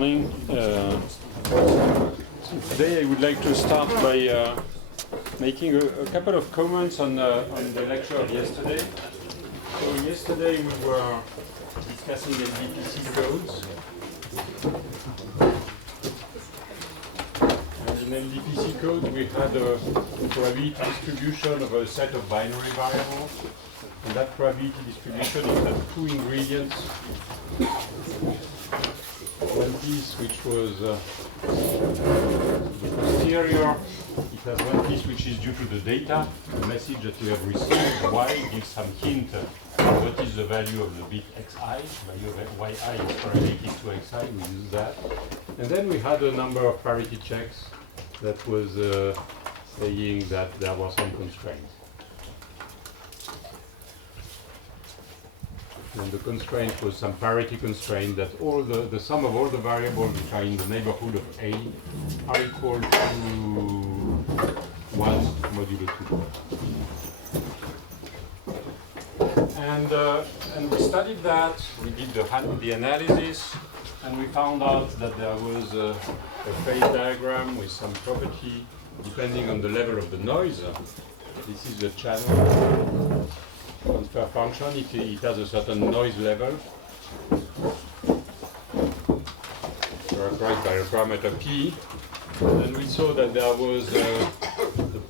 morning. Today I would like to start by making a couple of comments on the lecture of yesterday. So yesterday we were discussing LDPC codes. And in LDPC code we had a probability distribution of a set of binary variables. And that probability distribution it had two ingredients. One piece which was the posterior. It has one piece which is due to the data, the message that we have received. Y gives some hint what is the value of the bit xi, value of yi is correlated to xi, we use that. And then we had a number of parity checks that was saying that there were some constraints. And the constraint was some parity constraint that all the sum of all the variables which are in the neighborhood of A are equal to 1 modulo 2. And we studied that, we did the analysis, and we found out that there was a phase diagram with some property depending on the level of the noise. This is the channel transfer function. It has a certain noise level characterized by a parameter p. And we saw that there was the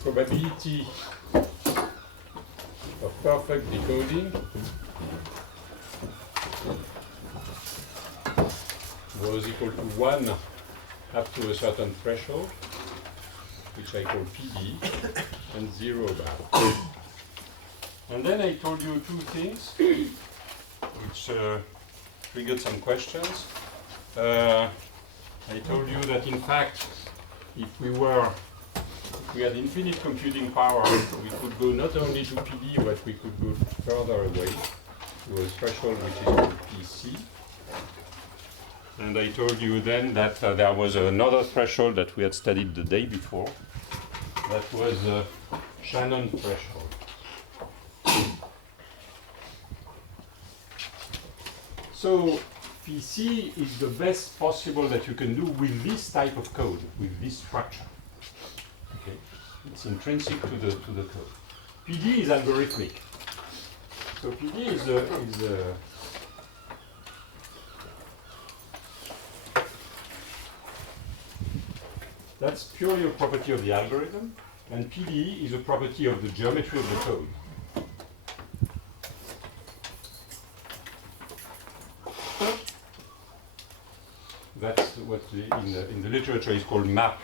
probability of perfect decoding was equal to 1 up to a certain threshold, which I call PD, and 0 bar. And then I told you two things, which triggered some questions. I told you that in fact, if we had infinite computing power, we could go not only to PD, but we could go further away to a threshold which is called PC. And I told you then that there was another threshold that we had studied the day before. That was Shannon threshold. So PC is the best possible that you can do with this type of code, with this structure. Okay, it's intrinsic to the code. PD is algorithmic. So PD is that's purely a property of the algorithm, and PD is a property of the geometry of the code. That's what in the literature is called MAP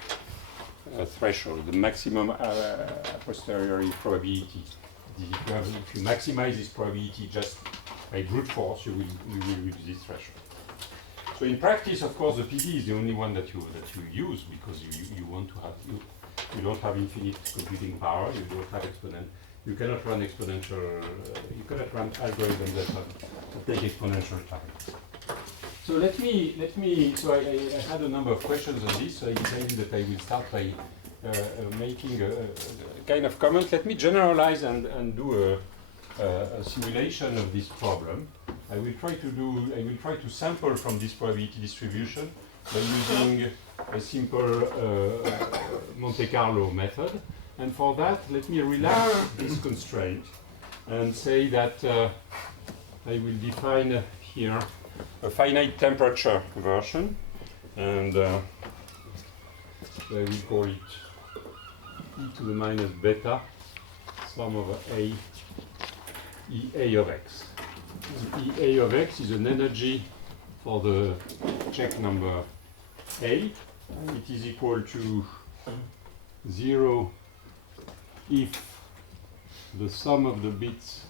threshold, the maximum a posteriori probability. If you maximize this probability just by brute force, you will reach this threshold. So in practice, of course, the PD is the only one that you use because you want to have you don't have infinite computing power. You don't have you cannot run exponential. You cannot run algorithms that take exponential time. So let me. So I had a number of questions on this. So I decided that I will start by making a kind of comment. Let me generalize and do a simulation of this problem. I will try to sample from this probability distribution by using a simple Monte Carlo method. And for that, let me relax this constraint and say that I will define here a finite temperature version, and I will call it e to the minus beta sum of EA of x. And EA of x is an energy for the check number A. It is equal to 0 if the sum of the bits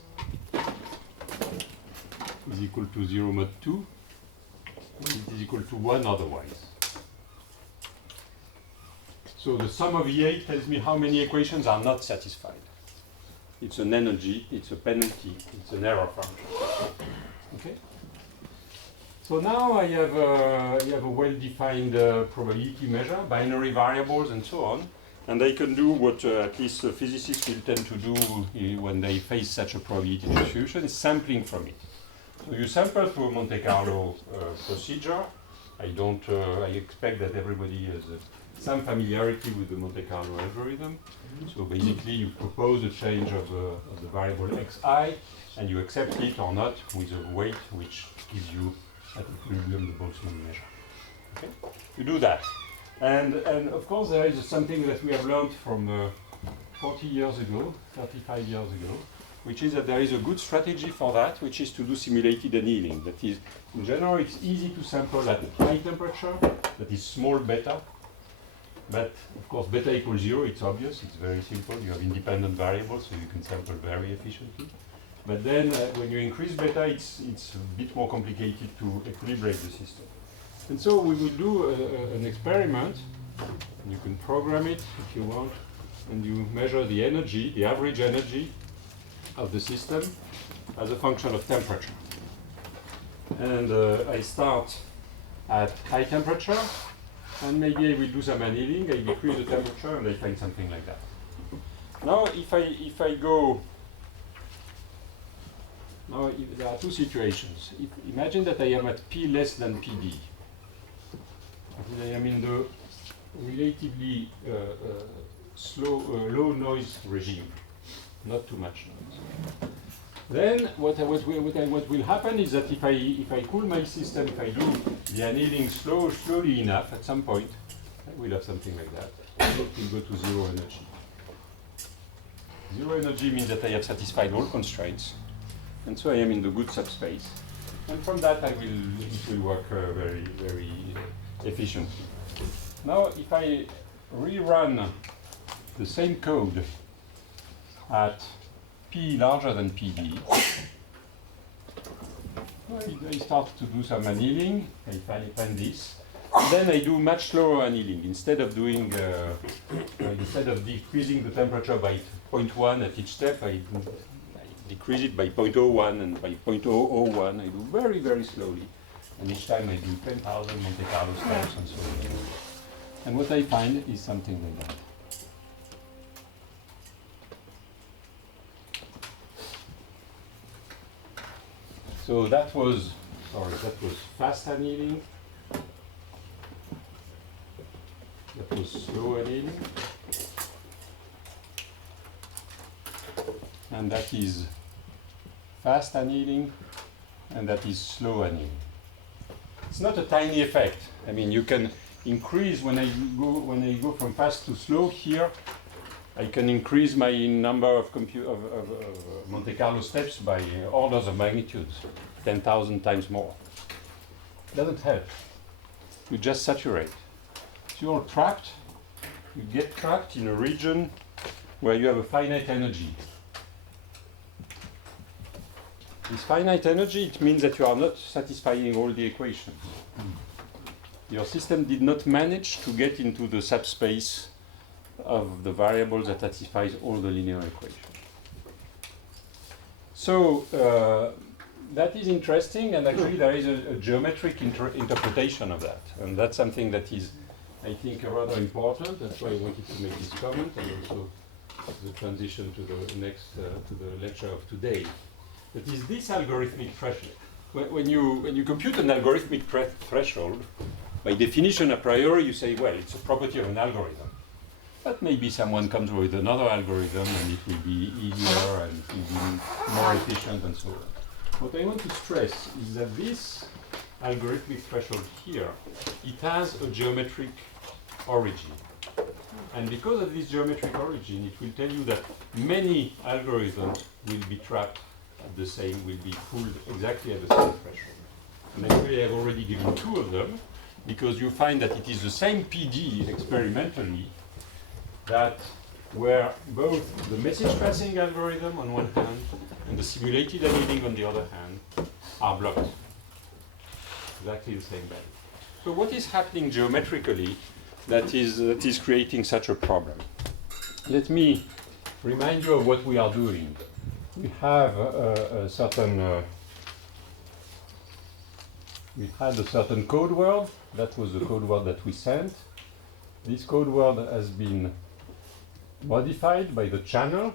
is equal to 0 mod 2, and it is equal to 1 otherwise. So the sum of EA tells me how many equations are not satisfied. It's an energy, it's a penalty, it's an error function. Okay? So now I have a well-defined probability measure, binary variables and so on, and I can do what at least physicists will tend to do when they face such a probability distribution, is sampling from it. So you sample through a Monte Carlo procedure, I don't. I expect that everybody has some familiarity with the Monte Carlo algorithm. So basically, you propose a change of the variable xi, and you accept it or not with a weight which gives you at equilibrium the Boltzmann measure. Okay? You do that, and of course there is something that we have learned from 40 years ago, 35 years ago, which is that there is a good strategy for that, which is to do simulated annealing. That is, in general, it's easy to sample at high temperature, that is small beta. But of course, beta equals 0, it's obvious, it's very simple. You have independent variables, so you can sample very efficiently. But then when you increase beta, it's a bit more complicated to equilibrate the system. And so we will do an experiment. You can program it if you want, and you measure the energy, the average energy of the system as a function of temperature. And I start at high temperature, and maybe I will do some annealing. I decrease the temperature, and I find something like that. Now, if I go, now there are two situations. Imagine that I am at P less than PD. I am in the relatively low noise regime, not too much noise. Then what will happen is that if I cool my system, if I do the annealing slowly enough, at some point, I will have something like that. It will go to zero energy. Zero energy means that I have satisfied all constraints, and so I am in the good subspace. And from that, it will work very, very efficiently. Now, if I rerun the same code at P larger than PD, I start to do some annealing. I find this. Then I do much slower annealing. Instead of decreasing the temperature by 0.1 at each step, I decrease it by 0.01 and by 0.001. I do very, very slowly. And each time I do 10,000 Monte Carlo steps and so on. And what I find is something like that. So that was fast annealing. That was slow annealing. And that is fast annealing, and that is slow annealing. It's not a tiny effect. I mean, you can increase when I go from fast to slow here. I can increase my number of Monte Carlo steps by orders of magnitudes, 10,000 times more. It doesn't help. You just saturate. So you're trapped. You get trapped in a region where you have a finite energy. This finite energy, it means that you are not satisfying all the equations. Your system did not manage to get into the subspace of the variables that satisfies all the linear equations. So that is interesting, and actually there is a geometric interpretation of that, and that's something that is, I think, rather important. That's why I wanted to make this comment, and also the transition to the next to the lecture of today. That is this algorithmic threshold. When you compute an algorithmic threshold, by definition a priori you say, well, it's a property of an algorithm. But maybe someone comes with another algorithm and it will be easier and it will be more efficient and so on. What I want to stress is that this algorithmic threshold here, it has a geometric origin. And because of this geometric origin, it will tell you that many algorithms will be trapped at the same, will be fooled exactly at the same threshold. And actually I have already given two of them, because you find that it is the same PD experimentally that where both the message passing algorithm on one hand and the simulated annealing on the other hand are blocked. Exactly the same value. So what is happening geometrically that is creating such a problem? Let me remind you of what we are doing. We have a certain we had a certain code word. That was the code word that we sent. This code word has been modified by the channel.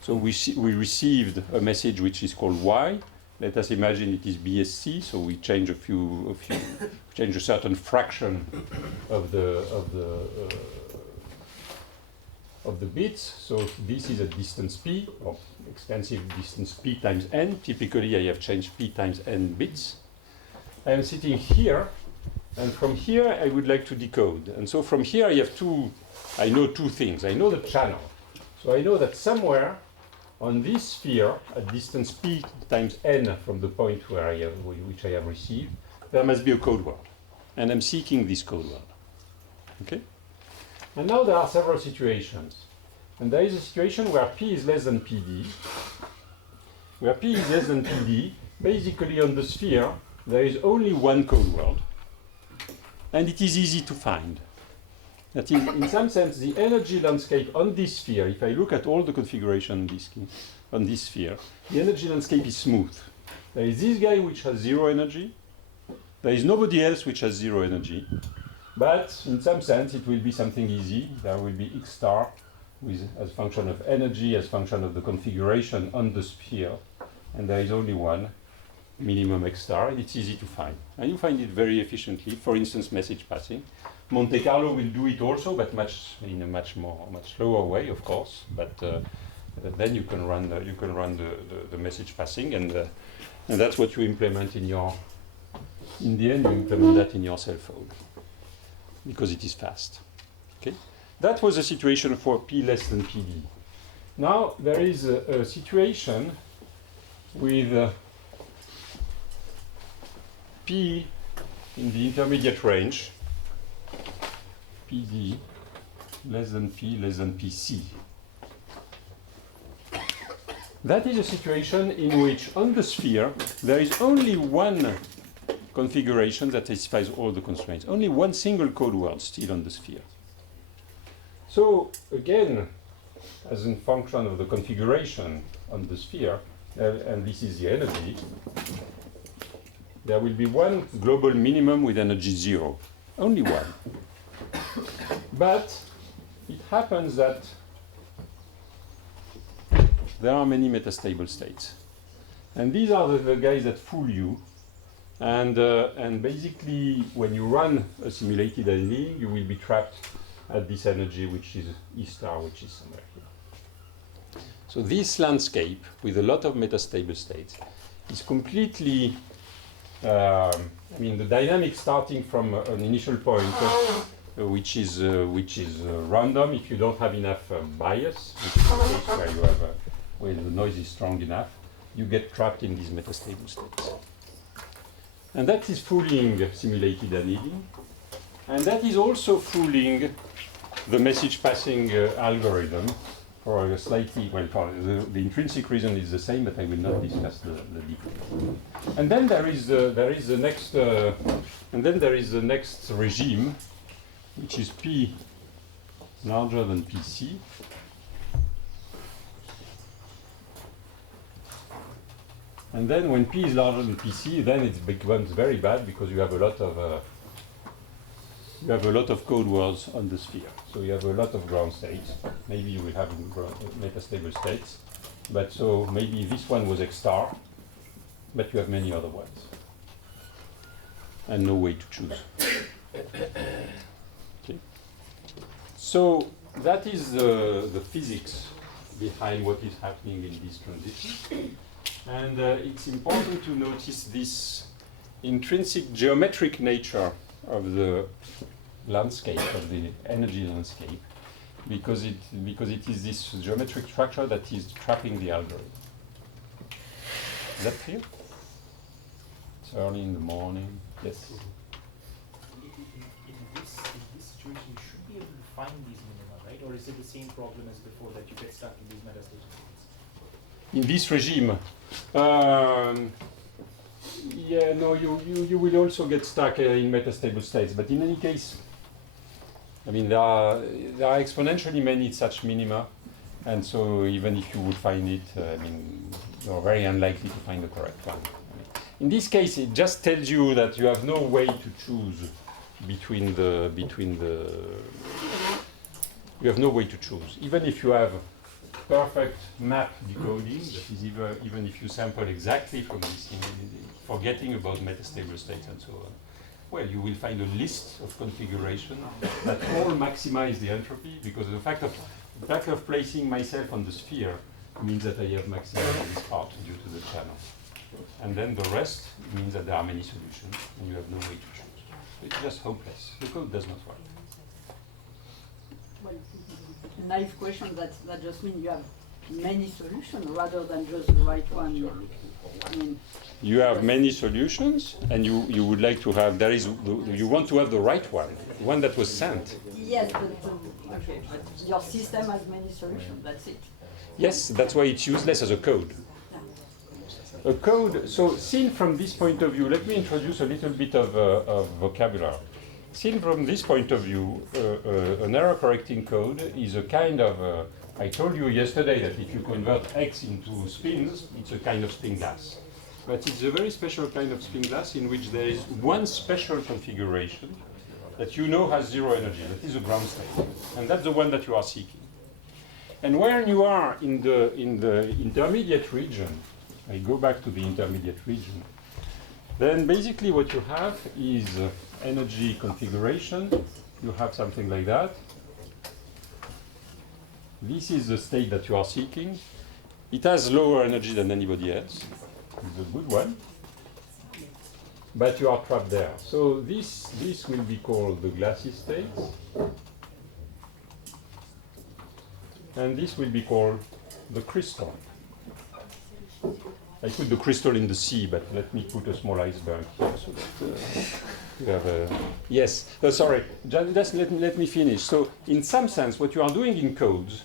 So we received a message which is called Y, let us imagine it is BSC, so we change change a certain fraction of the bits. So this is a distance p, or extensive distance p times n. Typically, I have changed p times n bits. I am sitting here, and from here I would like to decode. And so from here I know two things. I know the channel. So I know that somewhere on this sphere, at distance p times n from the point which I have received, there must be a code word. And I'm seeking this code word. Okay? And now there are several situations. And there is a situation where p is less than pd. Where p is less than pd, basically on the sphere, there is only one code word. And it is easy to find. That is, in some sense, the energy landscape on this sphere, if I look at all the configuration on this sphere, the energy landscape is smooth. There is this guy which has zero energy. There is nobody else which has zero energy. But in some sense, it will be something easy. There will be x star as function of energy, as function of the configuration on the sphere. And there is only one minimum x star, and it's easy to find. And you find it very efficiently. For instance, message passing. Monte Carlo will do it also, but in a much slower way, of course. But then you can run the message passing, and that's what you implement in the end you implement that in your cell phone because it is fast. Okay, that was a situation for p less than pd. Now there is a situation with p in the intermediate range. PD less than P less than PC. That is a situation in which on the sphere there is only one configuration that satisfies all the constraints. Only one single code word still on the sphere. So again, as a function of the configuration on the sphere, and this is the energy, there will be one global minimum with energy 0. Only one. But it happens that there are many metastable states. And these are the guys that fool you. And basically, when you run a simulated annealing, you will be trapped at this energy, which is E star, which is somewhere here. So this landscape, with a lot of metastable states, is completely, the dynamic starting from an initial point, which is random if you don't have enough bias, which is the case where the noise is strong enough, you get trapped in these metastable states. And that is fooling simulated annealing. And that is also fooling the message passing algorithm for a slightly, for the intrinsic reason is the same, but I will not discuss the details. And then there is the next regime, which is P larger than PC. And then when P is larger than PC, then it becomes very bad because you have a lot of code words on the sphere. So you have a lot of ground states. Maybe you will have metastable states. But so maybe this one was X star, but you have many other ones. And no way to choose. Okay. So that is the physics behind what is happening in this transition. And it's important to notice this intrinsic geometric nature of the landscape, of the energy landscape, because it is this geometric structure that is trapping the algorithm. Is that clear? It's early in the morning. Yes. In this situation, you should be able to find these minima, right? Or is it the same problem as before that you get stuck in these metastable states? In this regime, yeah, no, you will also get stuck in metastable states. But in any case, I mean, there are exponentially many such minima, and so even if you would find it, you're very unlikely to find the correct one. In this case, it just tells you that you have no way to choose between the. You have no way to choose, even if you have perfect map decoding, that is even if you sample exactly from this, forgetting about metastable states and so on, well, you will find a list of configuration that all maximize the entropy, because the fact of placing myself on the sphere means that I have maximized this part due to the channel. And then the rest means that there are many solutions, and you have no way to choose. It's just hopeless. The code does not work. Well, a naive question, that just means you have many solutions rather than just the right one. I mean, you have many solutions, and you would like to have, you want to have the right one that was sent. yes, but okay, but your system has many solutions. That's it. Yes, that's why it's useless as a code. A code, so seen from this point of view, let me introduce a little bit of vocabulary. Seen from this point of view, an error correcting code is a kind of, I told you yesterday that if you convert X into spins, it's a kind of spin glass. But it's a very special kind of spin glass in which there is one special configuration that you know has zero energy, that is a ground state. And that's the one that you are seeking. And when you are in the intermediate region, I go back to the intermediate region, then basically what you have is energy configuration. You have something like that. This is the state that you are seeking. It has lower energy than anybody else. It's a good one. But you are trapped there. So this will be called the glassy state. And this will be called the crystal. I put the crystal in the sea, but let me put a small iceberg here so that you have a... Yes, sorry, just let me finish. So in some sense, what you are doing in codes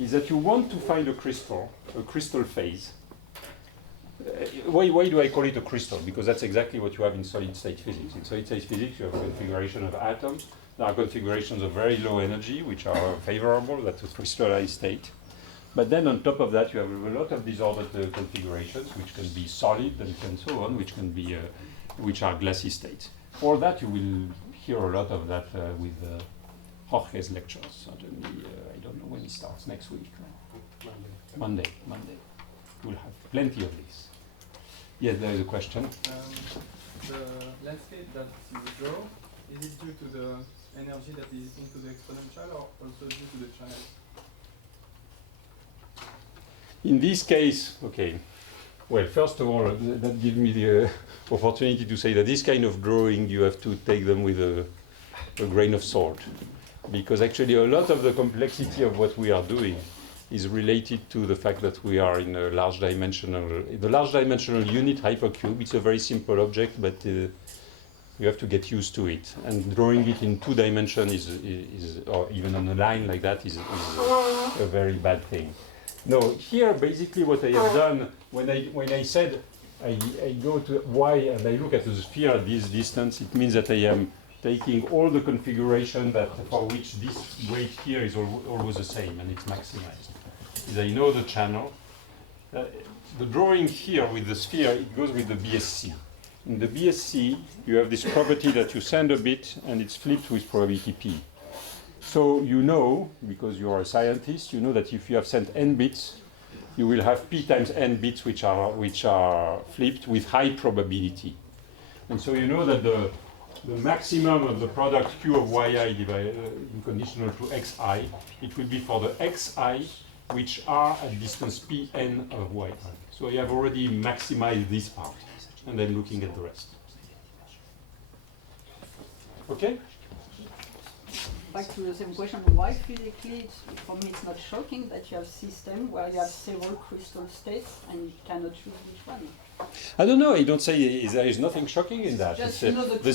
is that you want to find a crystal phase. Why do I call it a crystal? Because that's exactly what you have in solid state physics. In solid state physics, you have configuration of atoms. There are configurations of very low energy, which are favorable, that's a crystallized state. But then on top of that, you have a lot of disordered configurations, which can be solid and so on, which are glassy states. For that, you will hear a lot of that with Jorge's lectures. Certainly, I don't know when it starts, next week. Monday. We'll have plenty of this. Yes, there is a question. The landscape that you draw, is it due to the energy that is into the exponential or also due to the channel? In this case, okay, well, first of all, that gives me the opportunity to say that this kind of drawing, you have to take them with a grain of salt. Because actually a lot of the complexity of what we are doing is related to the fact that we are in a large dimensional unit hypercube. It's a very simple object, but you have to get used to it. And drawing it in 2 dimensions or even on a line like that is a very bad thing. No, here basically what I have done, when I said I go to Y and I look at the sphere at this distance, it means that I am taking all the configuration that for which this weight here is always the same and it's maximized. Is I know the channel. The drawing here with the sphere, it goes with the BSC. In the BSC, you have this property that you send a bit and it's flipped with probability P. So you know, because you are a scientist, you know that if you have sent n bits, you will have p times n bits which are flipped with high probability. And so you know that the maximum of the product q of yi divided in conditional to xi, it will be for the xi which are at distance pn of yi. So I have already maximized this part, and I'm looking at the rest. Okay? Back to the same question, why physically, for me it's not shocking that you have a system where you have several crystal states and you cannot choose which one? I don't know. I don't say there is nothing shocking in that. Just, The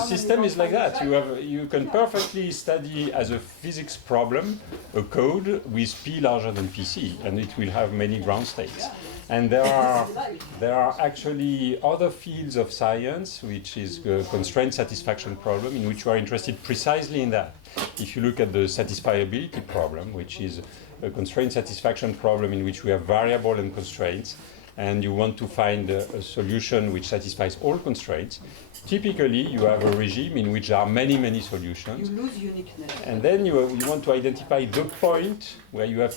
system is like that. You can perfectly study as a physics problem a code with p larger than pc, and it will have many ground states. And there are actually other fields of science, which is a constraint satisfaction problem, in which you are interested precisely in that. If you look at the satisfiability problem, which is a constraint satisfaction problem in which we have variable and constraints, and you want to find a solution which satisfies all constraints, typically you have a regime in which there are many, many solutions. You lose uniqueness. And then you want to identify the point where you have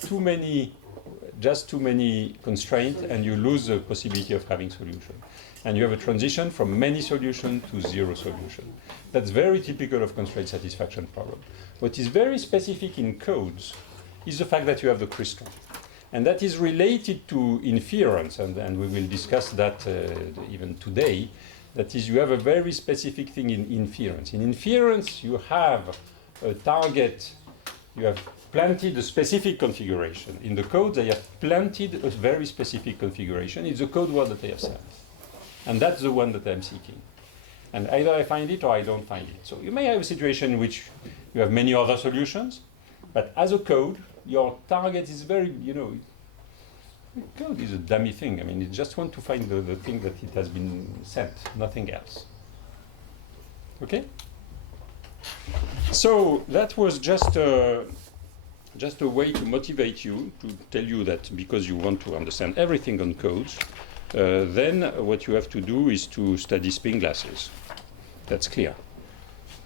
just too many constraints, and you lose the possibility of having solution. And you have a transition from many solutions to zero solution. That's very typical of constraint satisfaction problem. What is very specific in codes is the fact that you have the crystal. And that is related to inference, and we will discuss that even today. That is, you have a very specific thing in inference. In inference, you have a target, you have planted a specific configuration. In the code, they have planted a very specific configuration. It's the code word that they have sent. And that's the one that I'm seeking. And either I find it or I don't find it. So you may have a situation in which you have many other solutions, but as a code, your target is very, code is a dummy thing. I mean, you just want to find the thing that it has been sent, nothing else. Okay? So that was just a way to motivate you, to tell you that because you want to understand everything on codes, then what you have to do is to study spin glasses. That's clear.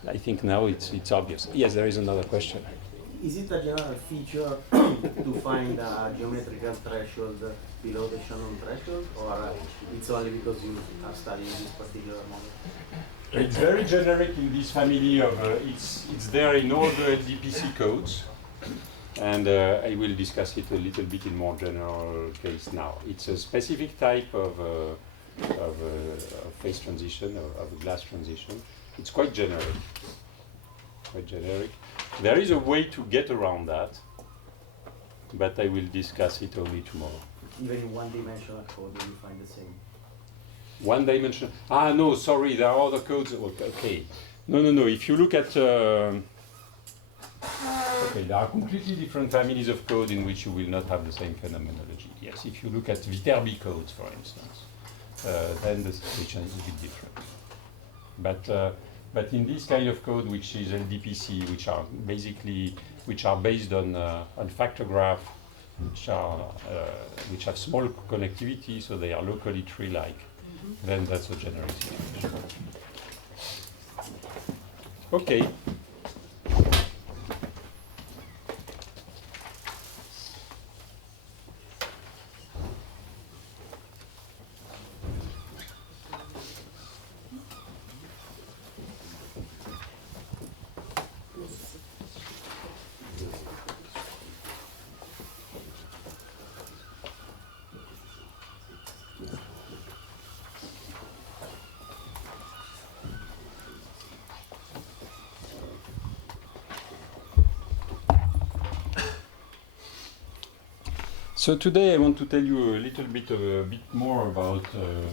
I think now it's obvious. Yes, there is another question. Is it a general feature to find a geometrical threshold below the Shannon threshold, or it's only because you are studying this particular model? It's very generic in this family of, it's there in all the LDPC codes, and I will discuss it a little bit in more general case now. It's a specific type of phase transition, of a glass transition. It's quite generic. There is a way to get around that, but I will discuss it only tomorrow. Even in one-dimensional code, will you find the same? One dimension? Ah, no, sorry, there are other codes. Okay. No. If you look at... okay, there are completely different families of code in which you will not have the same phenomenology. Yes, if you look at Viterbi codes, for instance, then the situation is a bit different. But in this kind of code, which is LDPC, which are based on factor graph, which have small connectivity, so they are locally tree-like, then that's a generic situation. Okay. So today I want to tell you a little bit more about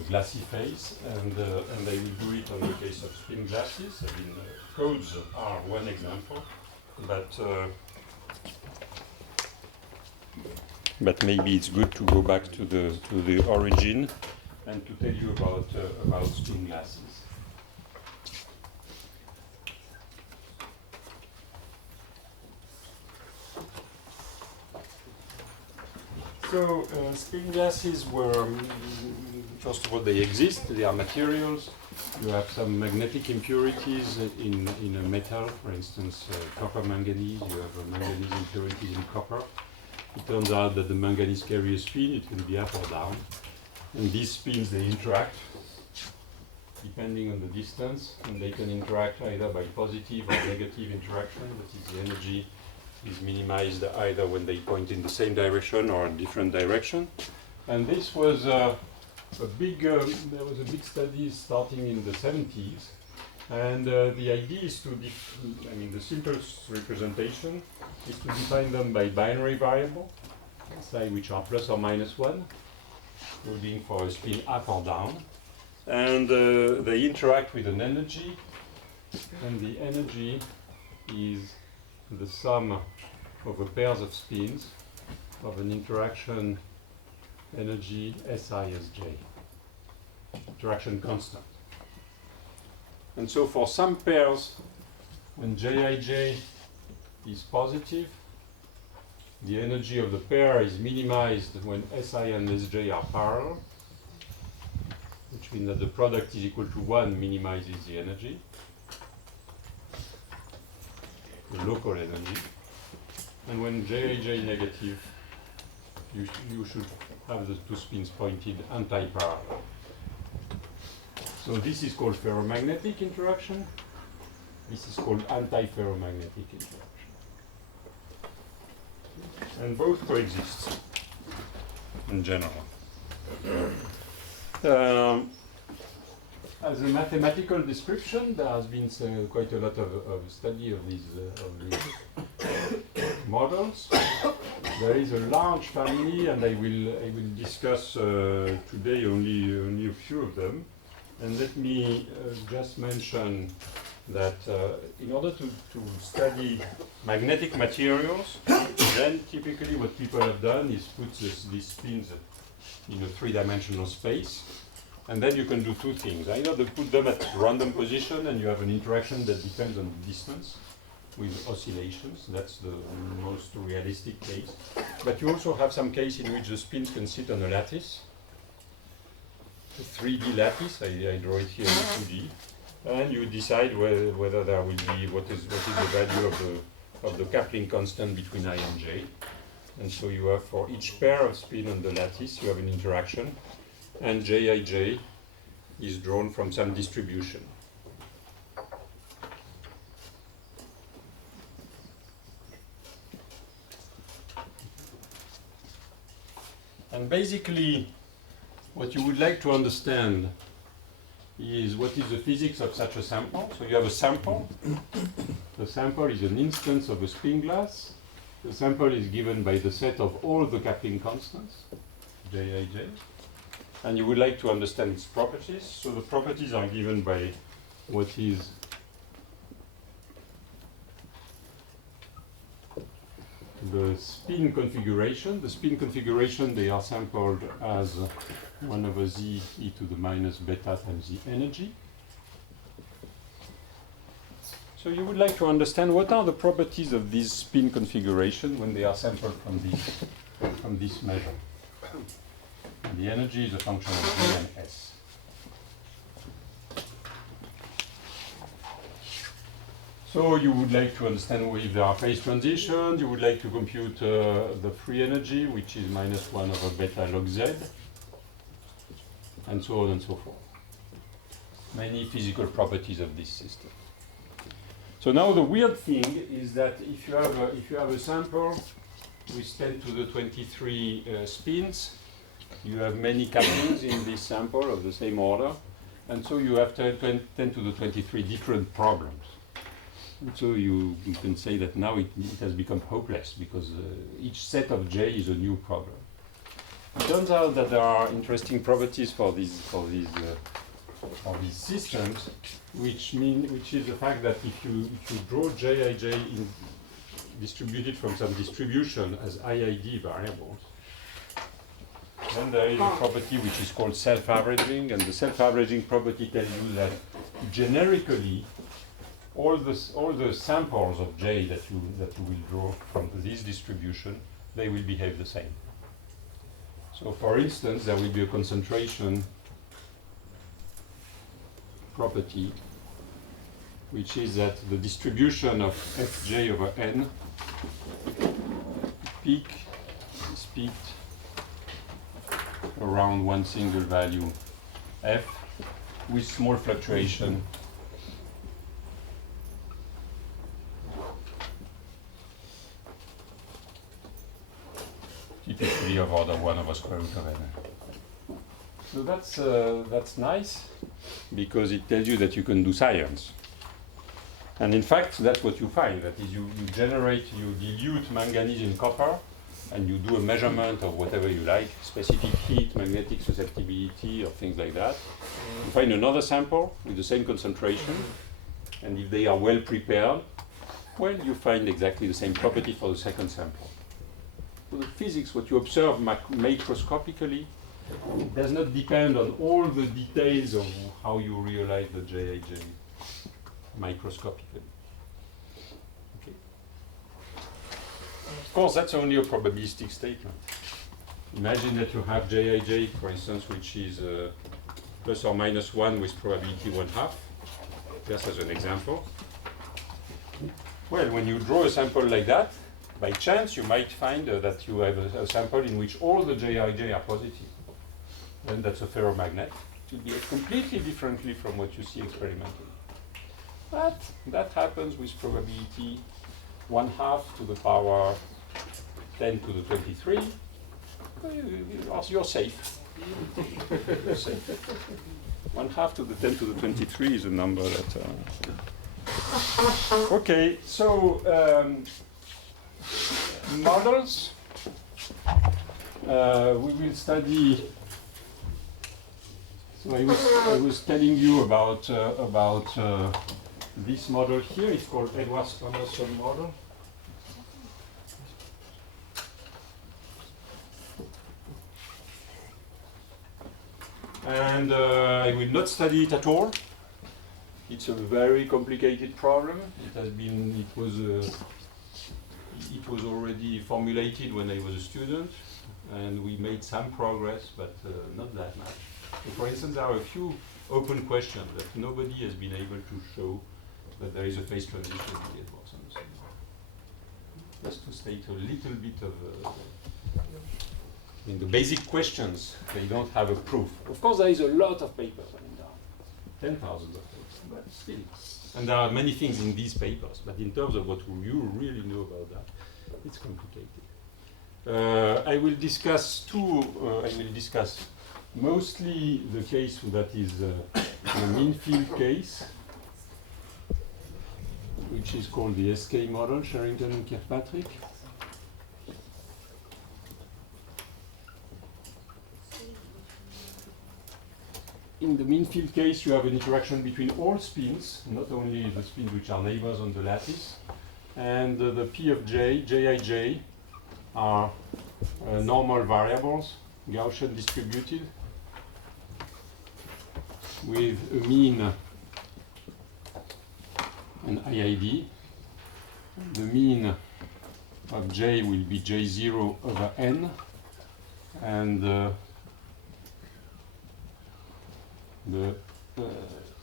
glassy phase, and I will do it on the case of spin glasses. I mean, codes are one example, but maybe it's good to go back to the origin and to tell you about spin glasses. So spin glasses were, first of all, they exist. They are materials. You have some magnetic impurities in a metal, for instance, copper manganese. You have manganese impurities in copper. It turns out that the manganese carries a spin. It can be up or down. And these spins, they interact depending on the distance. And they can interact either by positive or negative interaction. That is, the energy is minimized either when they point in the same direction or a different direction. And this was there was a big study starting in the 70s. And the idea is the simplest representation is to define them by binary variable, which are plus or minus 1, holding for a spin up or down. And they interact with an energy, and the energy is the sum of a pairs of spins of an interaction energy SI/Sj, interaction constant. And so for some pairs, when Jij is positive, the energy of the pair is minimized when Si and Sj are parallel. which means that the product is equal to 1 minimizes the energy, the local energy. And when Jij negative, you should have the two spins pointed anti-parallel. So this is called ferromagnetic interaction. This is called anti-ferromagnetic interaction. And both coexist in general. As a mathematical description, there has been quite a lot of study of these models. There is a large family, and I will discuss today only a few of them. And let me just mention that in order to study magnetic materials, then typically what people have done is put these spins in a three-dimensional space, and then you can do two things. Either they put them at random position and you have an interaction that depends on the distance with oscillations. That's the most realistic case. But you also have some case in which the spins can sit on a lattice, a 3D lattice. I draw it here in 2D. And you decide whether there will be what is the value of the coupling constant between I and J. And so you have, for each pair of spin on the lattice, you have an interaction, and Jij is drawn from some distribution. And basically, what you would like to understand is what is the physics of such a sample. So you have a sample. The sample is an instance of a spin glass. The sample is given by the set of all the coupling constants, Jij, and you would like to understand its properties. So the properties are given by what is the spin configuration. The spin configuration, they are sampled as 1 over z e to the minus beta times the energy. So you would like to understand what are the properties of this spin configuration when they are sampled from this measure. And the energy is a function of G and S. So you would like to understand if there are phase transitions. You would like to compute the free energy, which is minus 1 over beta log z, and so on and so forth. Many physical properties of this system. So now the weird thing is that if you have a sample with 10 to the 23 spins, you have many couplings in this sample of the same order, and so you have 10 to the 23 different problems. And so you can say that now it has become hopeless because each set of J is a new problem. It turns out that there are interesting properties for these systems, which is the fact that if you draw Jij distributed from some distribution as IID variables, then there is a property which is called self-averaging, and the self-averaging property tells you that generically all the samples of J that you will draw from this distribution, they will behave the same. So for instance, there will be a concentration property, which is that the distribution of Fj over n is peaked around one single value F with small fluctuation typically of order 1 over square root of n. So that's nice, because it tells you that you can do science. And in fact, that's what you find. That is, you dilute manganese in copper, and you do a measurement of whatever you like, specific heat, magnetic susceptibility, or things like that. You find another sample with the same concentration, and if they are well prepared, well, you find exactly the same property for the second sample. So the physics, what you observe macroscopically, does not depend on all the details of how you realize the Jij microscopically. Okay. Of course, that's only a probabilistic statement. Imagine that you have Jij, for instance, which is plus or minus 1 with probability 1/2, just as an example. Well, when you draw a sample like that, by chance you might find that you have a sample in which all the Jij are positive. Then that's a ferromagnet. It will behave completely differently from what you see experimentally. But that happens with probability 1/2 to the power 10 to the 23. You're safe. You're safe. 1/2 to the 10 to the 23 is a number that. Okay, so models. We will study. So I was telling you about this model here. It's called Edwards-Anderson model. And I will not study it at all. It's a very complicated problem. It was already formulated when I was a student, and we made some progress, but not that much. So for instance, there are a few open questions that nobody has been able to show that there is a phase transition in the Edwards-Anderson model. Just to state a little bit of in the basic questions, they don't have a proof. Of course, there is a lot of papers. I mean, there are 10,000 of papers, but still. And there are many things in these papers, but in terms of what you really know about that, it's complicated. I will discuss mostly the case that is the mean field case, which is called the SK model, Sherrington and Kirkpatrick. In the mean field case, you have an interaction between all spins, not only the spins which are neighbors on the lattice, and the P of J, Jij, are normal variables, Gaussian distributed, with a mean and IID. The mean of J will be J0 over N, and the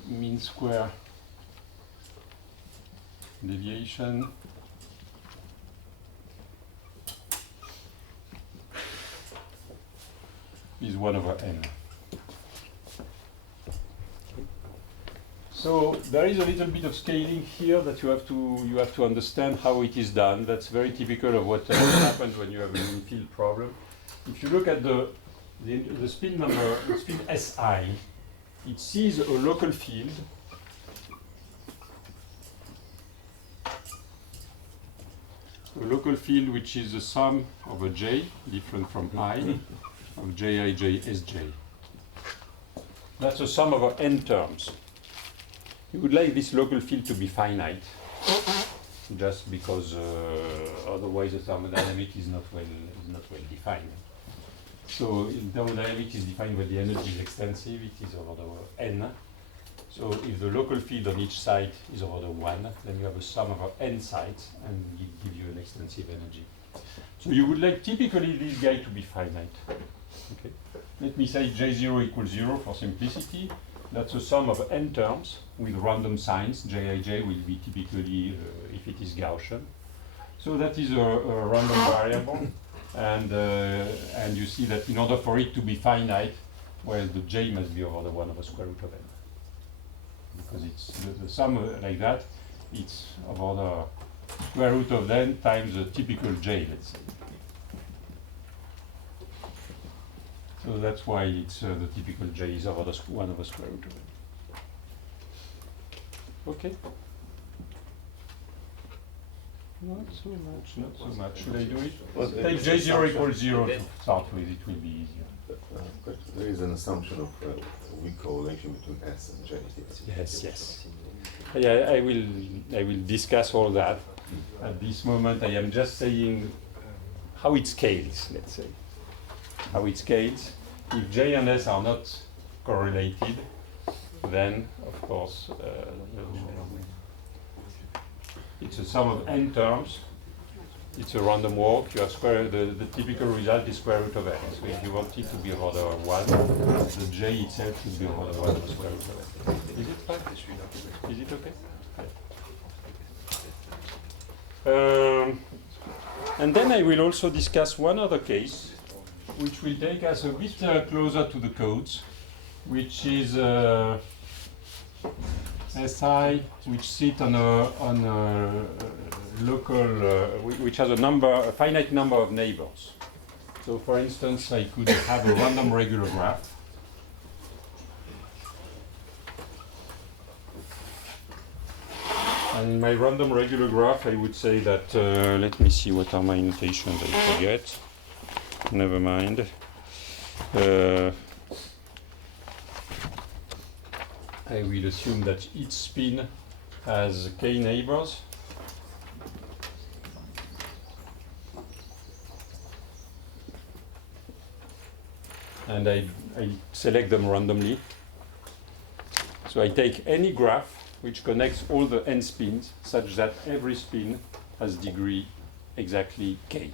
mean square deviation is 1 over N. So there is a little bit of scaling here that you have to understand how it is done. That's very typical of what happens when you have a mean field problem. If you look at the spin number, the spin SI, it sees a local field which is the sum of a J, different from I, of Jij, Sj. That's a sum of n terms. You would like this local field to be finite, just because otherwise the thermodynamic is not well defined. So thermodynamics is defined by the energy is extensive, it is over the n. So if the local field on each side is over the 1, then you have a sum of n sides, and it gives you an extensive energy. So you would like typically this guy to be finite. Okay. Let me say J0 equals 0 for simplicity. That's a sum of n terms with random signs. Jij will be typically, if it is Gaussian. So that is a random variable. And you see that in order for it to be finite, well, the J must be over the 1 over square root of n. Because it's the sum like that, it's over the square root of n times the typical J, let's say. So that's why it's the typical J is over the 1 over square root of n. Okay? Not so much, not so much. Should I do it? Take J0 equals 0 to start with, it will be easier. There is an assumption of weak correlation between S and J. Yes, yes. Yeah, I will discuss all that. At this moment, I am just saying how it scales, let's say. How it scales. If J and S are not correlated, then, of course, it's a sum of n terms it's a random walk. You have the typical result is square root of n. So if you want it to be order 1, the j itself should be order 1 of square root of n. Is it fine? Is it okay? And then I will also discuss one other case, which will take us a bit closer to the codes, which is SI, which sit on a local, which has a finite number of neighbors. So, for instance, I could have a random regular graph. And in my random regular graph, I would say that, let me see what are my notations, I forget. Never mind. I will assume that each spin has k neighbors. And I select them randomly. So I take any graph which connects all the n spins such that every spin has degree exactly k.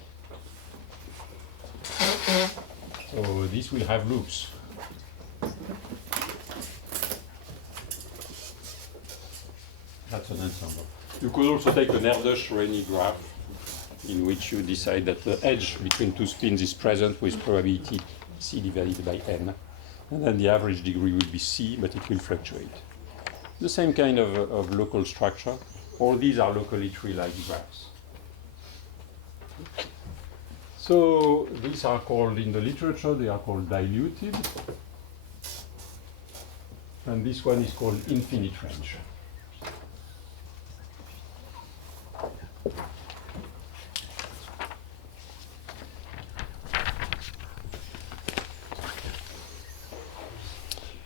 So this will have loops. That's an ensemble. You could also take an Erdős-Rényi graph in which you decide that the edge between two spins is present with probability c divided by n. And then the average degree will be c, but it will fluctuate. The same kind of local structure. All these are locally tree-like graphs. So these are called, in the literature, they are called diluted. And this one is called infinite range.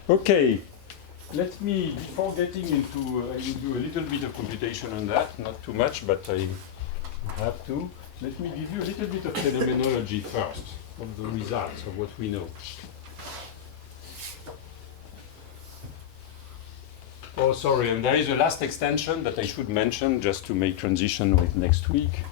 Okay, let me, before getting into, I will do a little bit of computation on that, not too much, but I have to. Let me give you a little bit of phenomenology first, of the results of what we know. Oh, sorry, and there is a last extension that I should mention just to make transition with next week,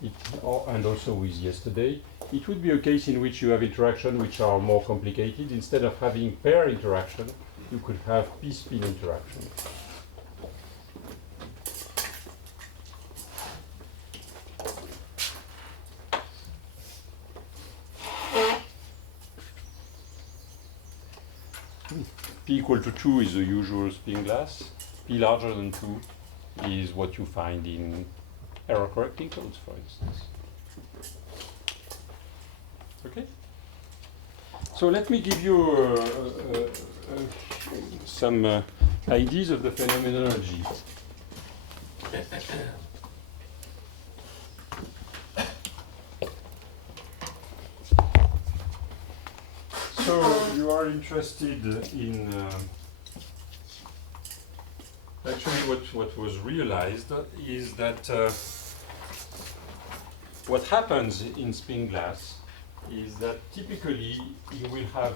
and also with yesterday. It would be a case in which you have interaction which are more complicated. Instead of having pair interaction, you could have p-spin interaction. P equal to 2 is the usual spin glass. P larger than 2 is what you find in error correcting codes, for instance. Okay? So let me give you some ideas of the phenomenology. So you are interested in actually what was realized is that what happens in spin glass is that typically you will have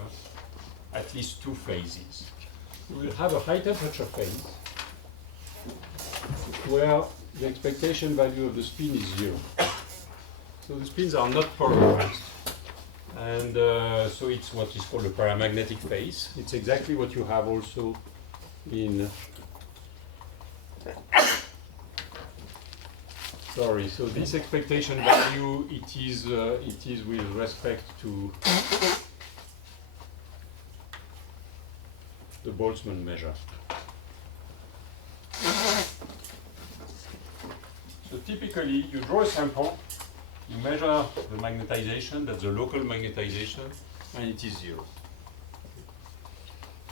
at least two phases. You will have a high temperature phase where the expectation value of the spin is 0. So the spins are not polarized. And so it's what is called a paramagnetic phase. It's exactly what you have also in... Sorry, so this expectation value, it is with respect to the Boltzmann measure. So typically, you draw a sample, you measure the magnetization, that's the local magnetization, and it is 0.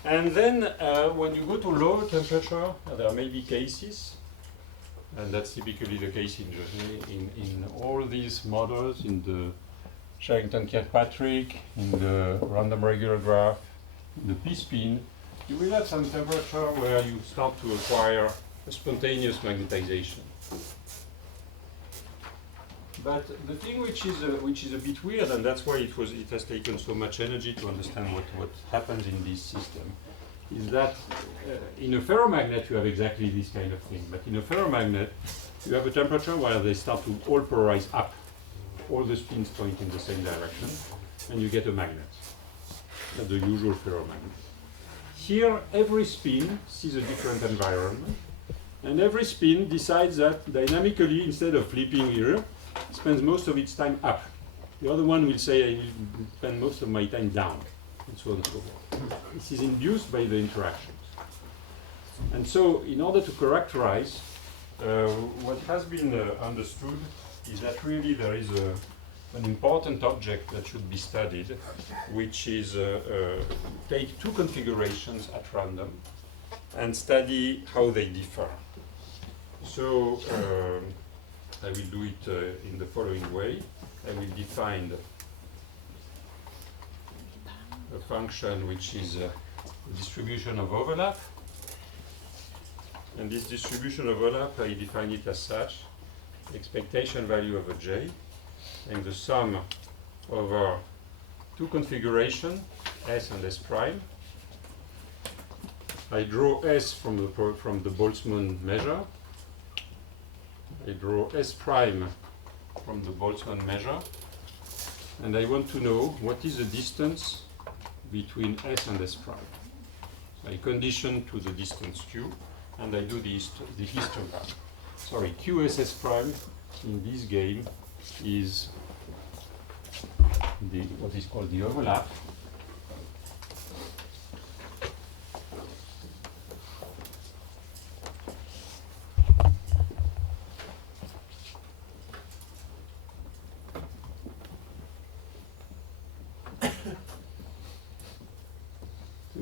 And then when you go to lower temperature, there may be cases, and that's typically the case in all these models, in the Sherrington-Kirkpatrick, in the random regular graph, in the p-spin. You will have some temperature where you start to acquire a spontaneous magnetization. But the thing which is a bit weird, and that's why it has taken so much energy to understand what happens in this system, is that in a ferromagnet you have exactly this kind of thing. But in a ferromagnet, you have a temperature where they start to all polarize up. all the spins point in the same direction, and you get a magnet. That's the usual ferromagnet. Here, every spin sees a different environment, and every spin decides that dynamically, instead of flipping here, spends most of its time up. The other one will say, I will spend most of my time down, and so on and so forth. This is induced by the interactions. And so, in order to characterize, what has been understood is that really there is an important object that should be studied, which is take two configurations at random and study how they differ. So I will do it in the following way. I will define a function which is a distribution of overlap. And this distribution of overlap, I define it as such: expectation value of a j, and the sum over two configurations, S and S prime. I draw S from the Boltzmann measure. I draw S prime from the Boltzmann measure. And I want to know what is the distance between S and S prime. So I condition to the distance Q, and I do the histogram. Sorry, QSS prime in this game is what is called the overlap.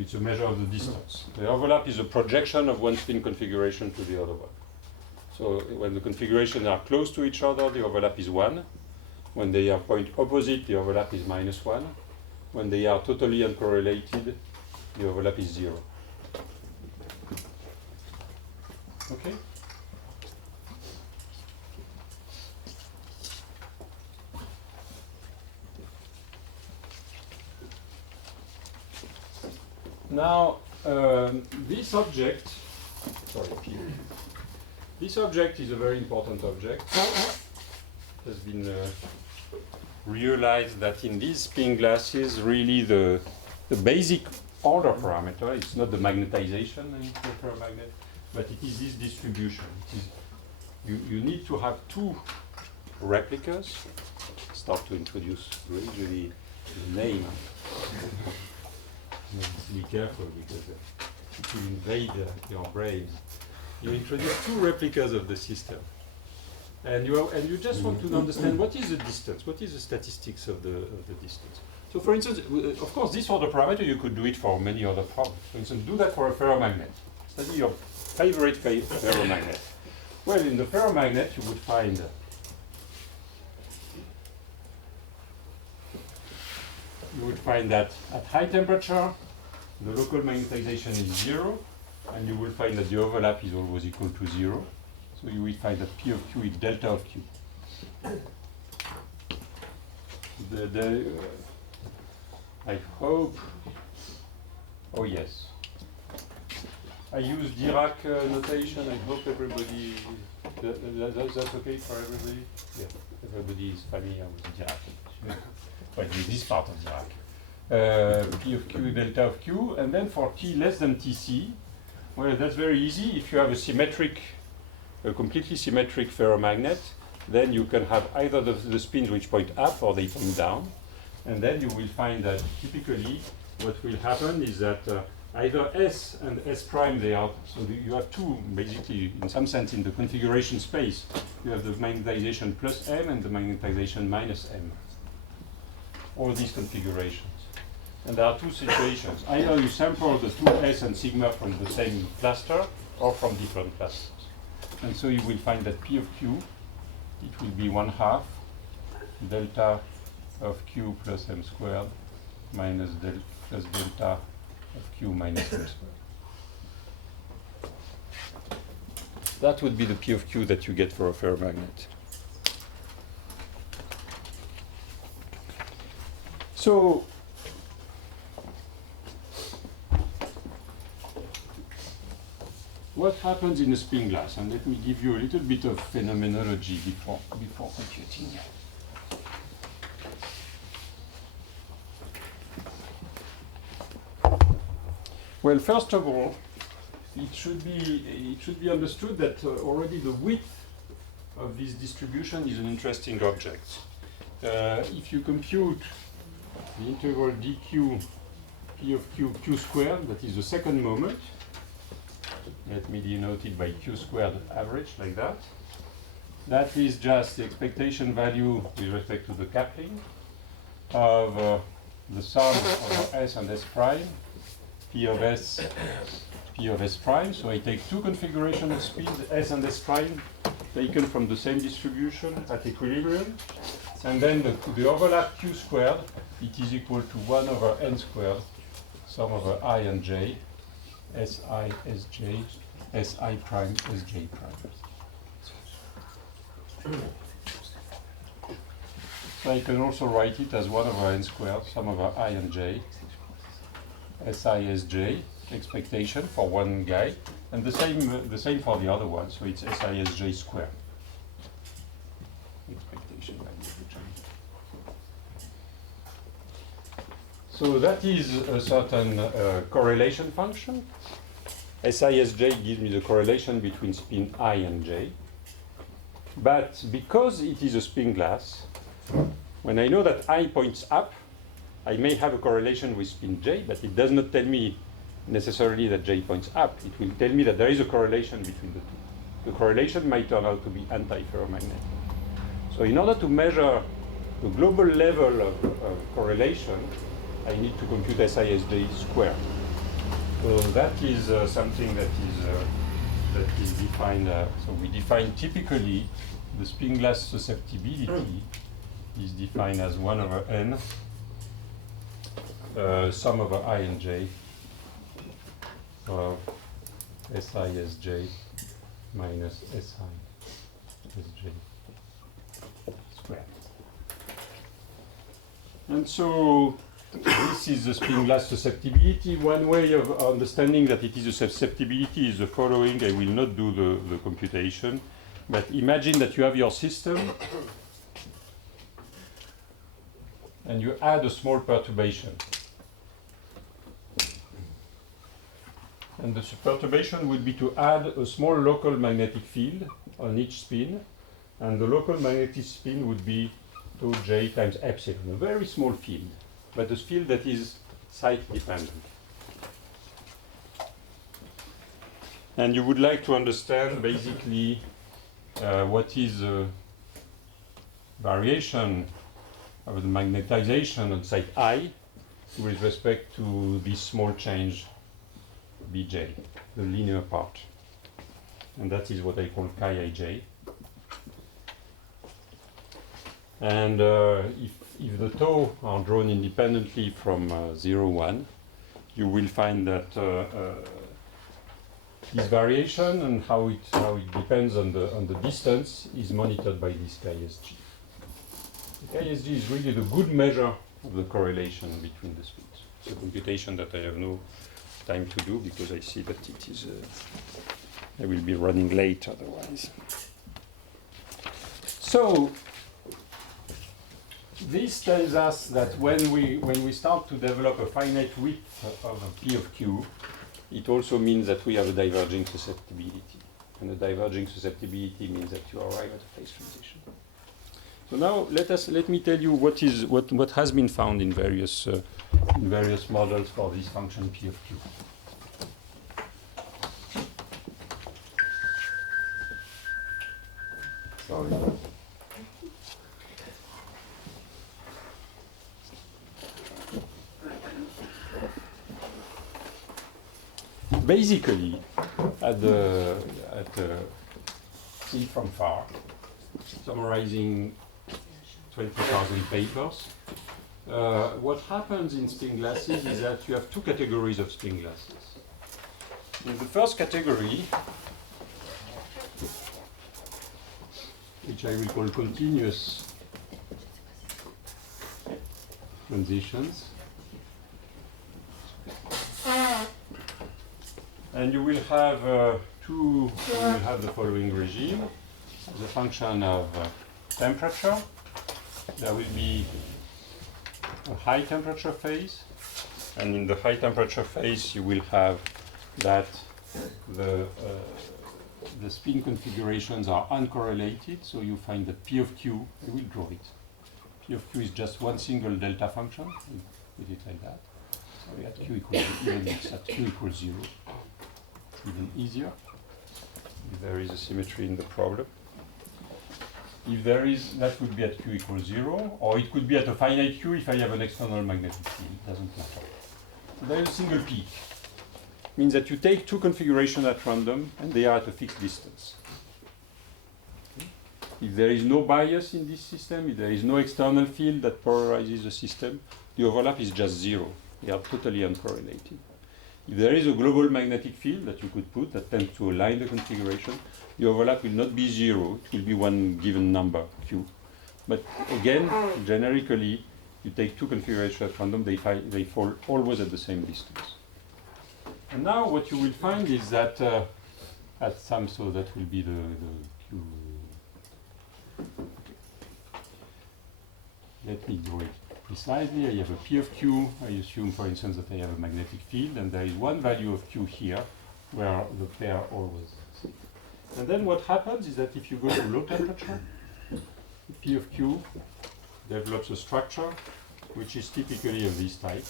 It's a measure of the distance. The overlap is a projection of one spin configuration to the other one. So when the configurations are close to each other, the overlap is 1. When they are point opposite, the overlap is -1. When they are totally uncorrelated, the overlap is 0. Okay? Now, this object, sorry, this object is a very important object. It has been realized that in these spin glasses, really the basic order parameter, it's not the magnetization in the ferromagnet, but it is this distribution. It is, you need to have two replicas. Start to introduce gradually the name. Be careful because it will invade your brain. You introduce two replicas of the system, and you just want to understand what is the distance, what is the statistics of the distance. So, for instance, of course, this order parameter you could do it for many other problems. For instance, do that for a ferromagnet. Study your favorite ferromagnet. Well, in the ferromagnet, you would find that at high temperature, the local magnetization is 0, and you will find that the overlap is always equal to 0. So you will find that P of Q is delta of Q. I hope, oh yes. I use Dirac notation. I hope everybody, that's okay for everybody? Yeah, everybody is familiar with Dirac. Well, this part of Dirac. P of Q, delta of Q, and then for T less than Tc, well, that's very easy. If you have a completely symmetric ferromagnet, then you can have either the spins which point up or they point down, and then you will find that typically what will happen is that either S and S prime, they are, so you have two, basically, in some sense, in the configuration space. You have the magnetization plus M and the magnetization minus M. All these configurations. And there are two situations. Either you sample the two S and sigma from the same cluster or from different clusters. And so you will find that P of Q, it will be 1/2 delta of Q plus M squared minus plus delta of Q minus M squared. That would be the P of Q that you get for a ferromagnet. So, what happens in a spin glass? And let me give you a little bit of phenomenology before computing. Well, first of all, it should be understood that already the width of this distribution is an interesting object. If you compute the integral dq p of q squared, that is the second moment, let me denote it by q squared average, like that. That is just the expectation value with respect to the coupling of the sum of S and S prime, P of S prime. So I take two configurations of speed, S and S prime, taken from the same distribution at equilibrium. And then the overlap Q squared, it is equal to 1 over n squared, sum over I and j, Si, Sj, Si prime, Sj prime. So I can also write it as 1 over n squared, sum over I and j, Si, Sj, expectation for one guy, and the same for the other one, so it's Si, Sj squared. Expectation value of the j. So that is a certain correlation function. SISJ gives me the correlation between spin I and j. But because it is a spin glass, when I know that I points up, I may have a correlation with spin j, but it does not tell me necessarily that j points up. It will tell me that there is a correlation between the two. The correlation might turn out to be anti-ferromagnetic. So in order to measure the global level of correlation, I need to compute SISJ squared. So that is something that is defined. So we define typically the spin glass susceptibility is defined as 1 over n sum over I and j of SISJ minus SISJ squared. And so this is the spin glass susceptibility. One way of understanding that it is a susceptibility is the following. I will not do the computation, but imagine that you have your system and you add a small perturbation. And the perturbation would be to add a small local magnetic field on each spin, and the local magnetic spin would be tau j times epsilon, a very small field, but a field that is site dependent. And you would like to understand basically what is the variation of the magnetization on site I with respect to this small change Bj, the linear part. And that is what I call chi ij. And if the tau are drawn independently from 0, 1, you will find that this variation and how it depends on the distance is monitored by this chi-sg. The chi-sg is really the good measure of the correlation between the spins. It's a computation that I have no time to do because I see that it is I will be running late otherwise. So this tells us that when we start to develop a finite width of a P of Q, it also means that we have a diverging susceptibility. And a diverging susceptibility means that you arrive at a phase transition. So now let me tell you what has been found in various models for this function P of Q. Sorry. Basically, at see from far, summarizing 20,000 papers, what happens in spin glasses is that you have two categories of spin glasses. In the first category, which I will call continuous transitions, and you will have the following regime. As a function of temperature, there will be a high temperature phase, And in the high temperature phase, you will have that the spin configurations are uncorrelated, so you find that P of Q, I will draw it. P of Q is just one single delta function, we put it like that. So at Q equals, even it's at Q equals 0. It's even easier if there is a symmetry in the problem. If there is, that would be at Q equals 0, or it could be at a finite Q if I have an external magnetic field, doesn't matter. There is a single peak. Means that you take two configurations at random and they are at a fixed distance. Okay. If there is no bias in this system, if there is no external field that polarizes the system, the overlap is just 0. They are totally uncorrelated. If there is a global magnetic field that you could put that tends to align the configuration, the overlap will not be 0, it will be one given number, Q. But again, generically, you take two configurations at random, they fall always at the same distance. And now what you will find is that at some, so that will be the Q. Okay. Let me draw it precisely. I have a P of Q. I assume, for instance, that I have a magnetic field, and there is one value of Q here, where the pair always sit. And then what happens is that if you go to low temperature, P of Q develops a structure which is typically of this type.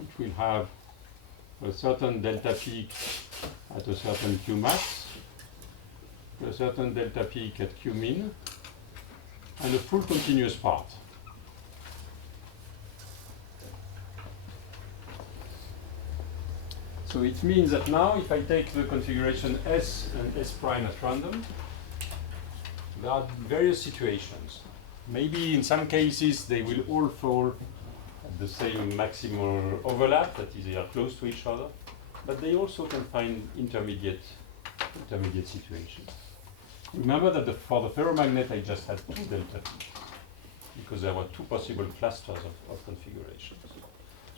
It will have a certain delta peak at a certain Q max, a certain delta peak at Q min, and a full continuous part. So it means that now if I take the configuration S and S prime at random, there are various situations. Maybe in some cases they will all fall at the same maximal overlap, that is, they are close to each other, but they also can find intermediate situations. Remember that for the ferromagnet I just had two delta P, because there were two possible clusters of configurations.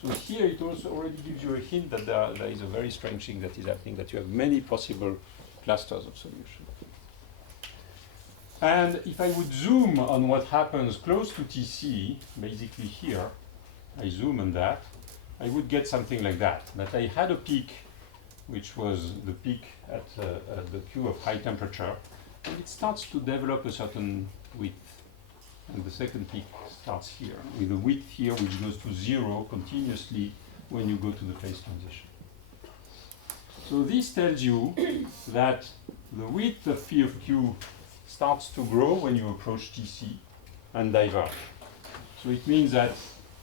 So here it also already gives you a hint that there is a very strange thing that is happening, that you have many possible clusters of solutions. And if I would zoom on what happens close to TC, basically here, I zoom on that, I would get something like that. That I had a peak, which was the peak at the Q of high temperature, and it starts to develop a certain width. And the second peak starts here, with a width here which goes to 0 continuously when you go to the phase transition. So this tells you that the width of phi of Q starts to grow when you approach TC and diverge. So it means that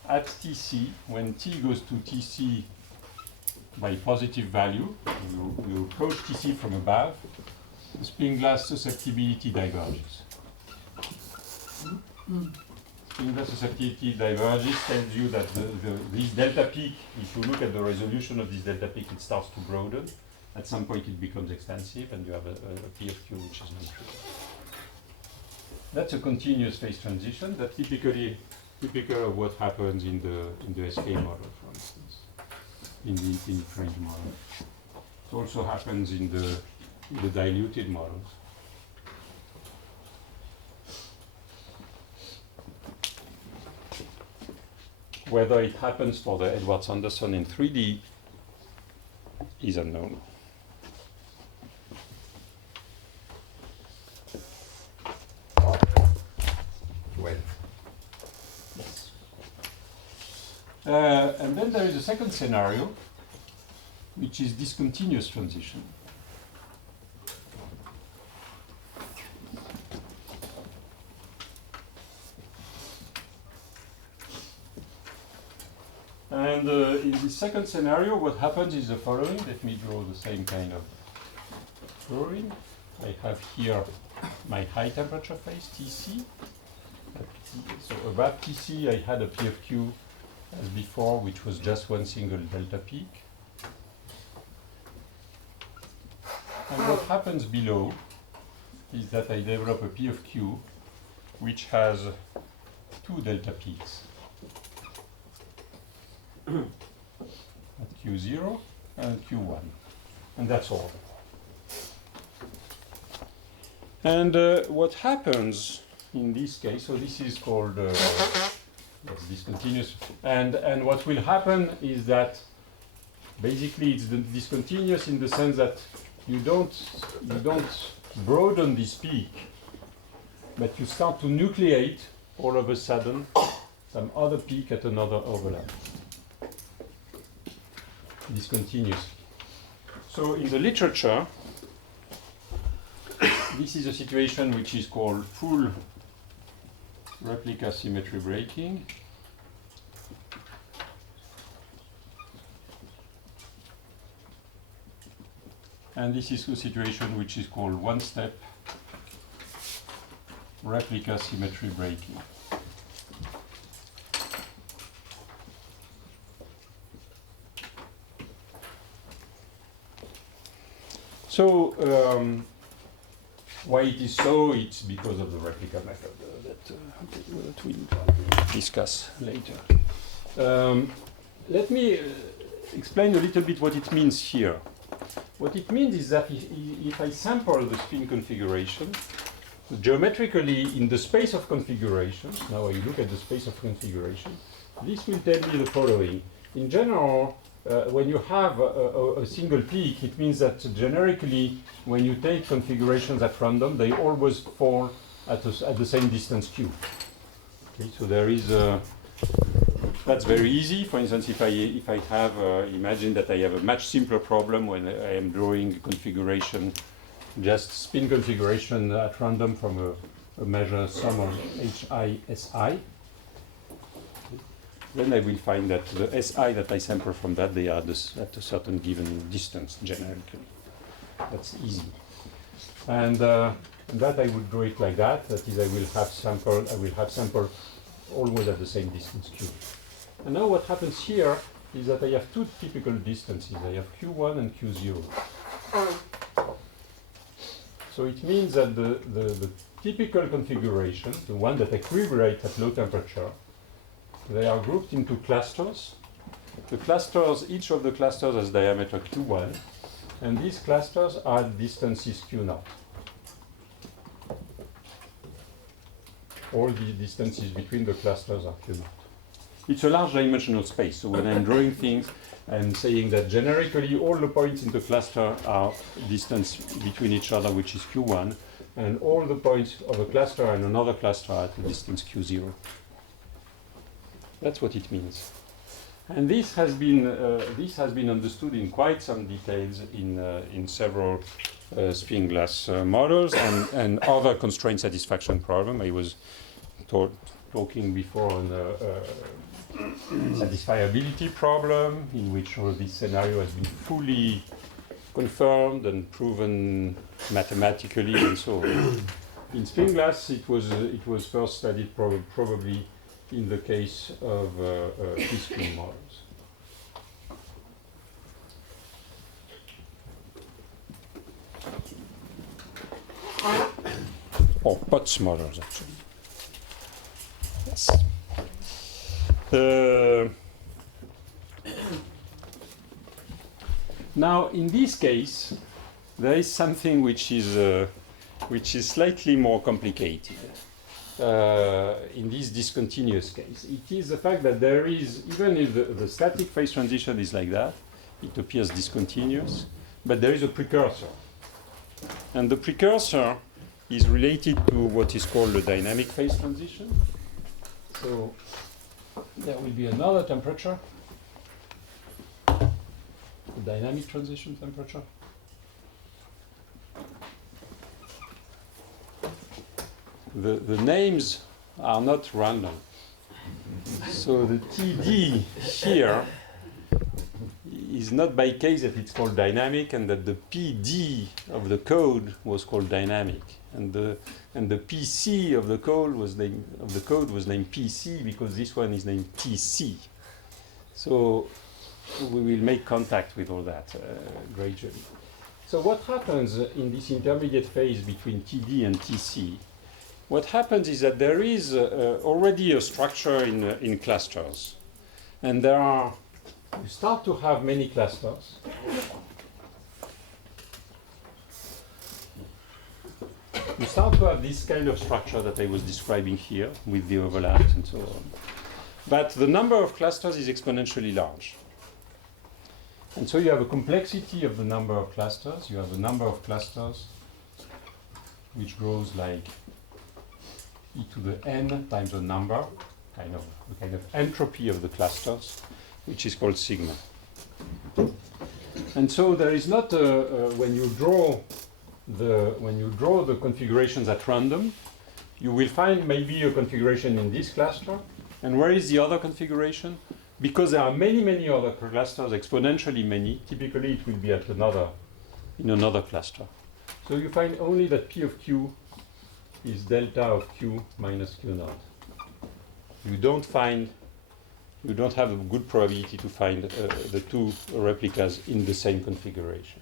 at TC, when T goes to TC by positive value, you approach TC from above, the spin glass susceptibility diverges. Spin glass susceptibility diverges tells you that this delta peak, if you look at the resolution of this delta peak, it starts to broaden. At some point it becomes extensive and you have a P of Q which is non-trivial. That's a continuous phase transition. That's typical of what happens in the SK model, for instance, in the infinite range model. It also happens in the diluted models. Whether it happens for the Edwards-Anderson in 3D is unknown. Well, yes. And then there is a second scenario, which is discontinuous transition. And in the second scenario, what happens is the following. Let me draw the same kind of drawing. I have here my high temperature phase, TC. So above TC, I had a P of Q as before, which was just one single delta peak. And what happens below is that I develop a P of Q, which has two delta peaks. At Q0 and Q1, and that's all. And what happens in this case, so this is called That's discontinuous. And what will happen is that basically it's discontinuous in the sense that you don't broaden this peak, but you start to nucleate all of a sudden some other peak at another overlap. Discontinuous. So in the literature, this is a situation which is called full replica symmetry breaking. And this is a situation which is called one-step replica symmetry breaking. So, why it is so? It's because of the replica method that we'll discuss later. Let me explain a little bit what it means here. What it means is that if I sample the spin configuration, geometrically in the space of configurations, now I look at the space of configuration, this will tell me the following. In general, when you have a single peak, it means that generically, when you take configurations at random, they always fall at the same distance q. Okay, so there is that's very easy. For instance, if I have imagine that I have a much simpler problem when I am drawing configuration, just spin configuration at random from a measure sum of HI, then I will find that the SI that I sample from that, they are at a certain given distance generically. That's easy. And that I would draw it like that. That is, I will have sample always at the same distance q. And now what happens here is that I have two typical distances. I have q1 and q0. So it means that the typical configuration, the one that equilibrates at low temperature, they are grouped into clusters. The clusters, each of the clusters has diameter q1, and these clusters are distances q0. All the distances between the clusters are q0. It's a large dimensional space, so when I'm drawing things, I'm saying that generically all the points in the cluster are distance between each other, which is q1, and all the points of a cluster and another cluster are at a distance q0. That's what it means. And this has been understood in quite some details in several spin glass models and other constraint satisfaction problem. I was talking before on satisfiability problem, in which this scenario has been fully confirmed and proven mathematically and so on. In spin glass, it was first studied probably in the case of P-spin models. Or Potts models, actually. Yes. Now, in this case, there is something which is slightly more complicated. In this discontinuous case, it is the fact that there is, even if the static phase transition is like that, it appears discontinuous, but there is a precursor. And the precursor is related to what is called the dynamic phase transition. So there will be another temperature, the dynamic transition temperature. The names are not random. So the TD here is not by case that it's called dynamic, and that the PD of the code was called dynamic, and the PC of the code was named PC because this one is named TC. So we will make contact with all that gradually. So what happens in this intermediate phase between TD and TC? What happens is that there is already a structure in clusters, and you start to have many clusters. You start to have this kind of structure that I was describing here with the overlaps and so on. but the number of clusters is exponentially large. And so you have a complexity of the number of clusters. You have a number of clusters which grows like e to the n times the number, a kind of entropy of the clusters, which is called sigma. And so there is not when you draw the configurations at random, you will find maybe a configuration in this cluster. And where is the other configuration? Because there are many, many other clusters, exponentially many, typically it will be at in another cluster. So you find only that P of Q is delta of Q minus Q naught. You don't have a good probability to find the two replicas in the same configuration.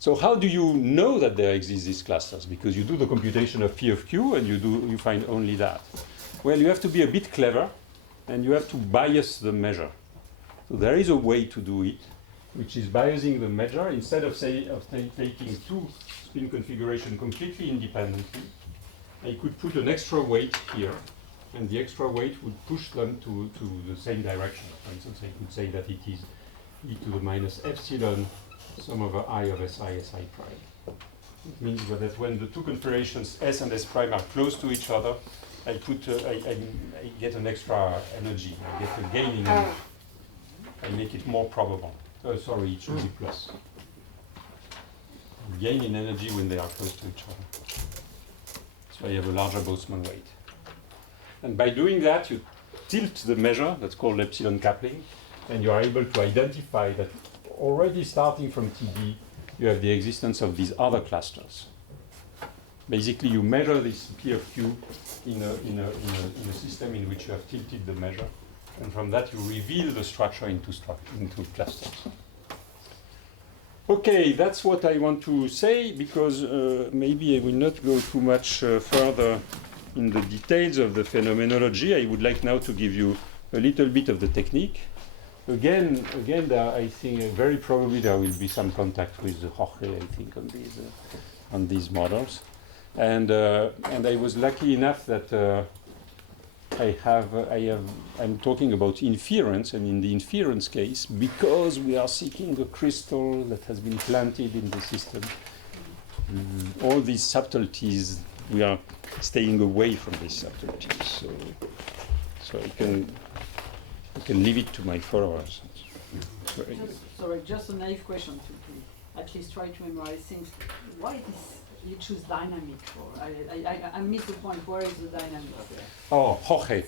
So how do you know that there exist these clusters? Because you do the computation of P of Q and you find only that. Well, you have to be a bit clever and you have to bias the measure. So there is a way to do it, which is biasing the measure. Instead of taking two spin configuration completely independently, I could put an extra weight here, and the extra weight would push them to the same direction. For instance, I could say that it is e to the minus epsilon sum over I of si prime. It means that when the two configurations S and S prime are close to each other, I get an extra energy, I get a gain in energy. I make it more probable. Sorry, it should be plus. Gain in energy when they are close to each other. So I have a larger Boltzmann weight. And by doing that, you tilt the measure, that's called epsilon coupling, and you are able to identify that already starting from TD, you have the existence of these other clusters. Basically, you measure this P of Q in a system in which you have tilted the measure, and from that you reveal the structure into clusters. Okay, that's what I want to say, because maybe I will not go too much further in the details of the phenomenology. I would like now to give you a little bit of the technique. Again, I think very probably there will be some contact with Jorge, I think, on these models. And I was lucky enough that I'm talking about inference, and in the inference case, because we are seeking a crystal that has been planted in the system, all these subtleties, we are staying away from these subtleties. So I can leave it to my followers. Sorry, just a naive question to at least try to memorize things. Why this? You choose dynamic for? I missed the point. Where is the dynamic? Oh, Jorge.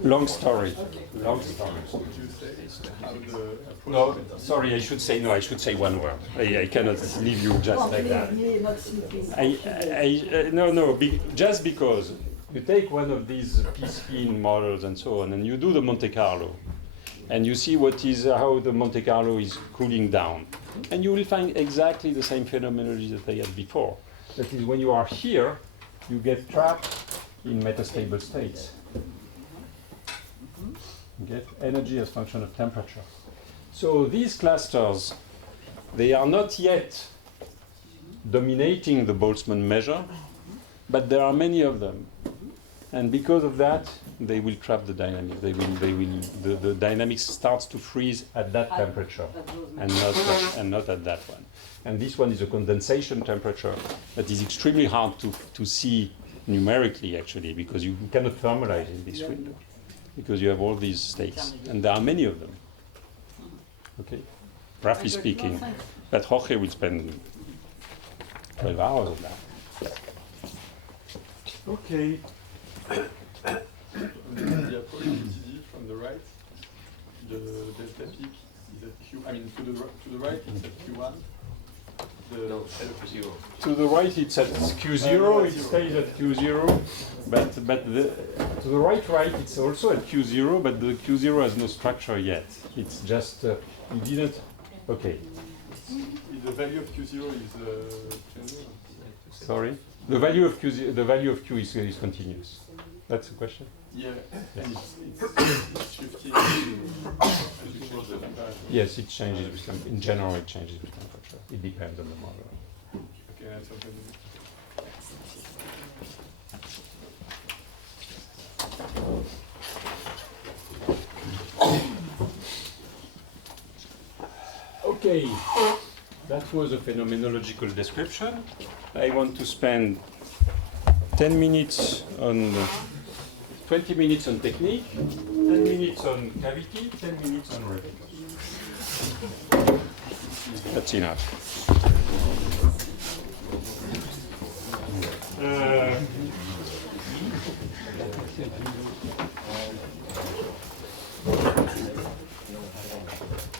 Long story. Long story. No, sorry. I should say one word. I cannot leave you just like that. Just because you take one of these P-spin models and so on, and you do the Monte Carlo. And you see how the Monte Carlo is cooling down. And you will find exactly the same phenomenology that I had before. That is, when you are here, you get trapped in metastable states. You get energy as function of temperature. So these clusters, they are not yet dominating the Boltzmann measure, but there are many of them. And because of that, they will trap the dynamics. The dynamics starts to freeze at that temperature, and not at that one. And this one is a condensation temperature that is extremely hard to see numerically, actually, because you cannot thermalize in this window, because you have all these states, and there are many of them. Okay, roughly speaking. But Jorge will spend 12 hours on that. Okay. The approach TD from the right, the delta peak is at Q. I mean, to the right it's at Q1. Q0. To the right it's at Q0. It stays at Q0, but to the right it's also at Q0, but the Q0 has no structure yet. It's just you didn't. Okay. The value of Q0 is changing. Sorry. The value of Q is continuous. That's the question? Yeah. It's shifting as you change the temperature. Yes, it changes with temperature. In general, it changes with temperature. It depends on the model. Okay, that's okay. Okay, that was a phenomenological description. I want to spend 10 minutes on 20 minutes on technique, 10 minutes on cavity, 10 minutes on revetos. That's enough.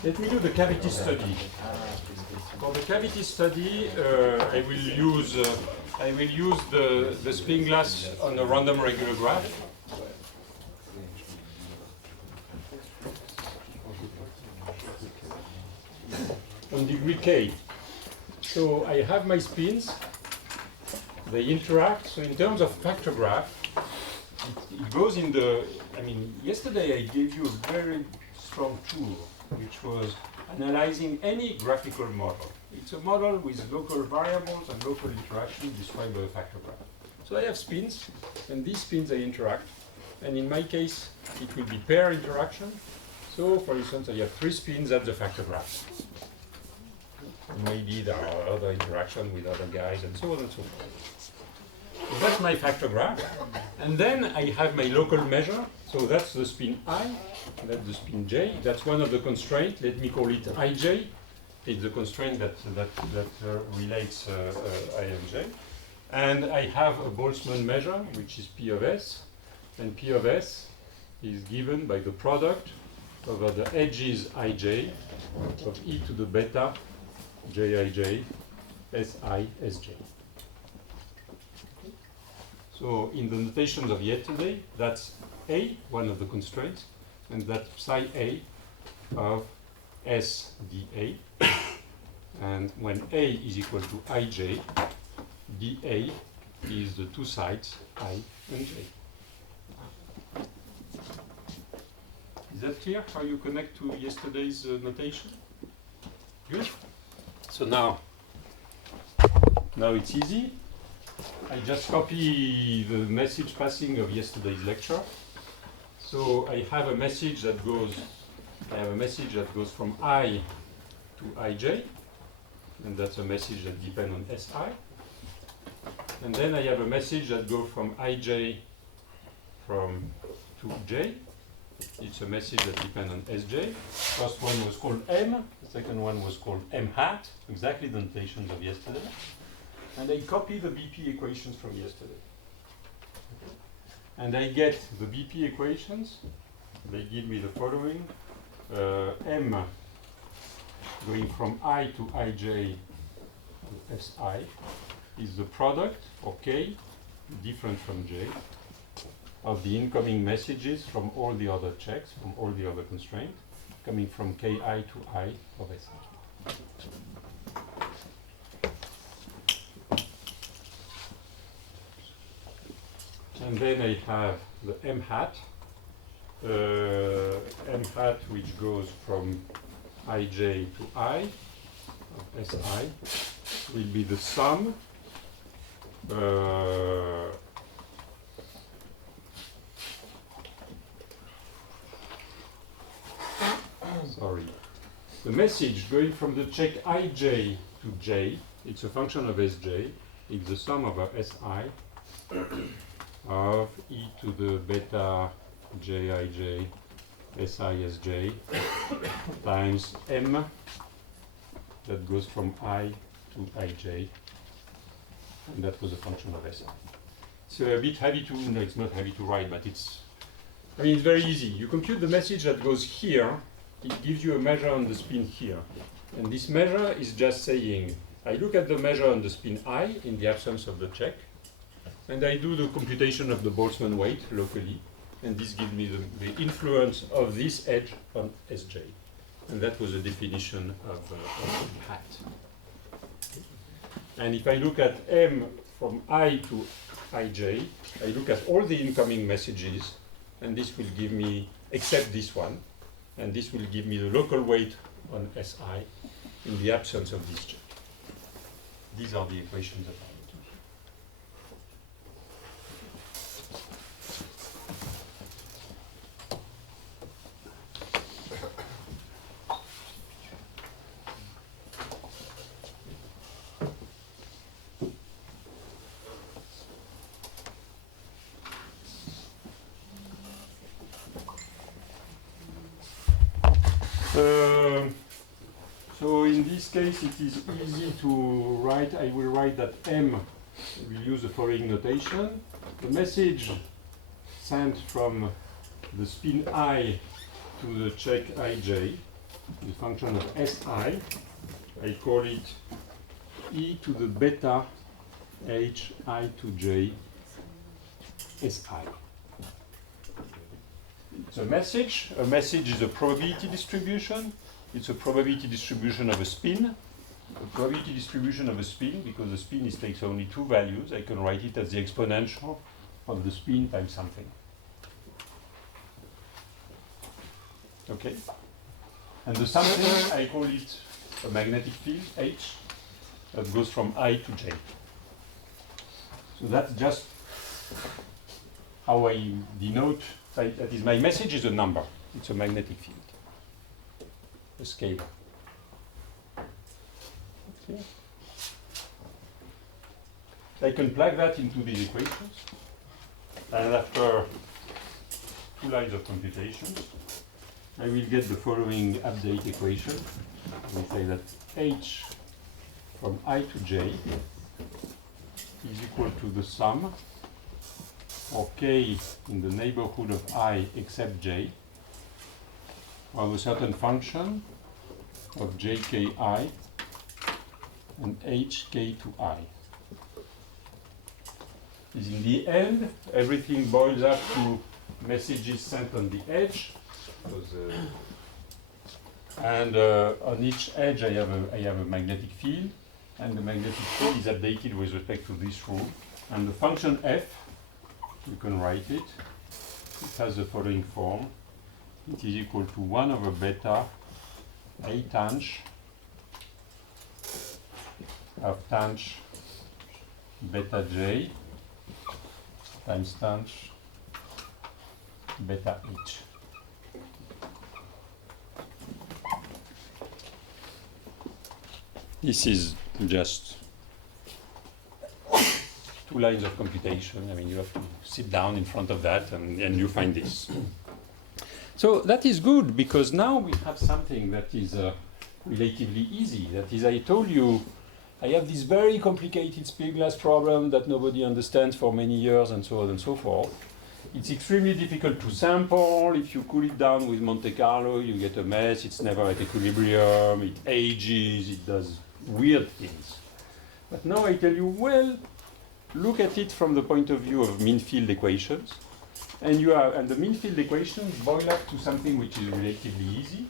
Let me do the cavity study. For the cavity study, I will use the spin glass on a random regular graph. On degree k. So I have my spins, they interact. So in terms of factor graph, it goes in the, yesterday I gave you a very strong tool, which was analyzing any graphical model. It's a model with local variables and local interactions described by a factor graph. So I have spins, and these spins they interact. And in my case, it will be pair interaction. So for instance, I have 3 spins at the factor graph. Maybe there are other interactions with other guys and so on and so forth. So that's my factor graph. And then I have my local measure. So that's the spin I, that's the spin j. That's one of the constraints. Let me call it ij. It's the constraint that relates I and j. And I have a Boltzmann measure, which is P of S. And P of S is given by the product over the edges ij of e to the beta jij si sj. So in the notations of yesterday, that's A, one of the constraints, and that's psi A of S dA. And when A is equal to ij, dA is the two sides I and j. Is that clear how you connect to yesterday's notation? Good. So now it's easy. I just copy the message passing of yesterday's lecture. So I have a message that goes from I to ij, and that's a message that depends on si. And then I have a message that goes from ij to j. It's a message that depends on sj. First one was called m, the second one was called m hat, exactly the notations of yesterday. And I copy the BP equations from yesterday. And I get the BP equations. They give me the following. M going from I to ij to si is the product, or k, different from j, of the incoming messages from all the other checks, from all the other constraints, coming from ki to I of si. And then I have the m hat, which goes from ij to I of si, will be the sum the message going from the check ij to j, it's a function of sj, it's the sum of our si of e to the beta jij sisj times m that goes from I to ij, and that was a function of si. So a bit heavy to, no, it's not heavy to write, but it's very easy. You compute the message that goes here, it gives you a measure on the spin here. And this measure is just saying, I look at the measure on the spin I in the absence of the check, and I do the computation of the Boltzmann weight locally, and this gives me the influence of this edge on Sj. And that was a definition of hat. And if I look at M from I to ij, I look at all the incoming messages, and this will give me, except this one, and this will give me the local weight on Si in the absence of this check. These are the equations that I need. case, it is easy to write. I will write that M will use the following notation. The message sent from the spin I to the check ij, the function of Si, I call it e to the beta h I to j Si. It's a message. A message is a probability distribution. It's a probability distribution of a spin. A probability distribution of a spin, because the spin takes only two values, I can write it as the exponential of the spin times something. Okay? And the something, I call it a magnetic field, H, that goes from I to J. So that's just how I denote, that is, my message is a number. It's a magnetic field, a scalar. Okay. I can plug that into these equations, and after 2 lines of computations, I will get the following update equation. We say that H from I to J is equal to the sum of K in the neighborhood of I except J of a certain function of JKI and HK to I. Is in the end, everything boils up to messages sent on the edge, and on each edge I have a magnetic field, and the magnetic field is updated with respect to this rule. And the function f, you can write it. It has the following form. It is equal to 1 over beta a tanh of tanh beta j times tanh beta h. This is just 2 lines of computation. I mean, you have to sit down in front of that and you find this. So that is good, because now we have something that is relatively easy. That is, I told you, I have this very complicated Spiegel-Glass problem that nobody understands for many years, and so on and so forth. It's extremely difficult to sample. If you cool it down with Monte Carlo, you get a mess. It's never at equilibrium. It ages. It does weird things. But now I tell you, well, look at it from the point of view of mean field equations. And the mean field equations boil up to something which is relatively easy.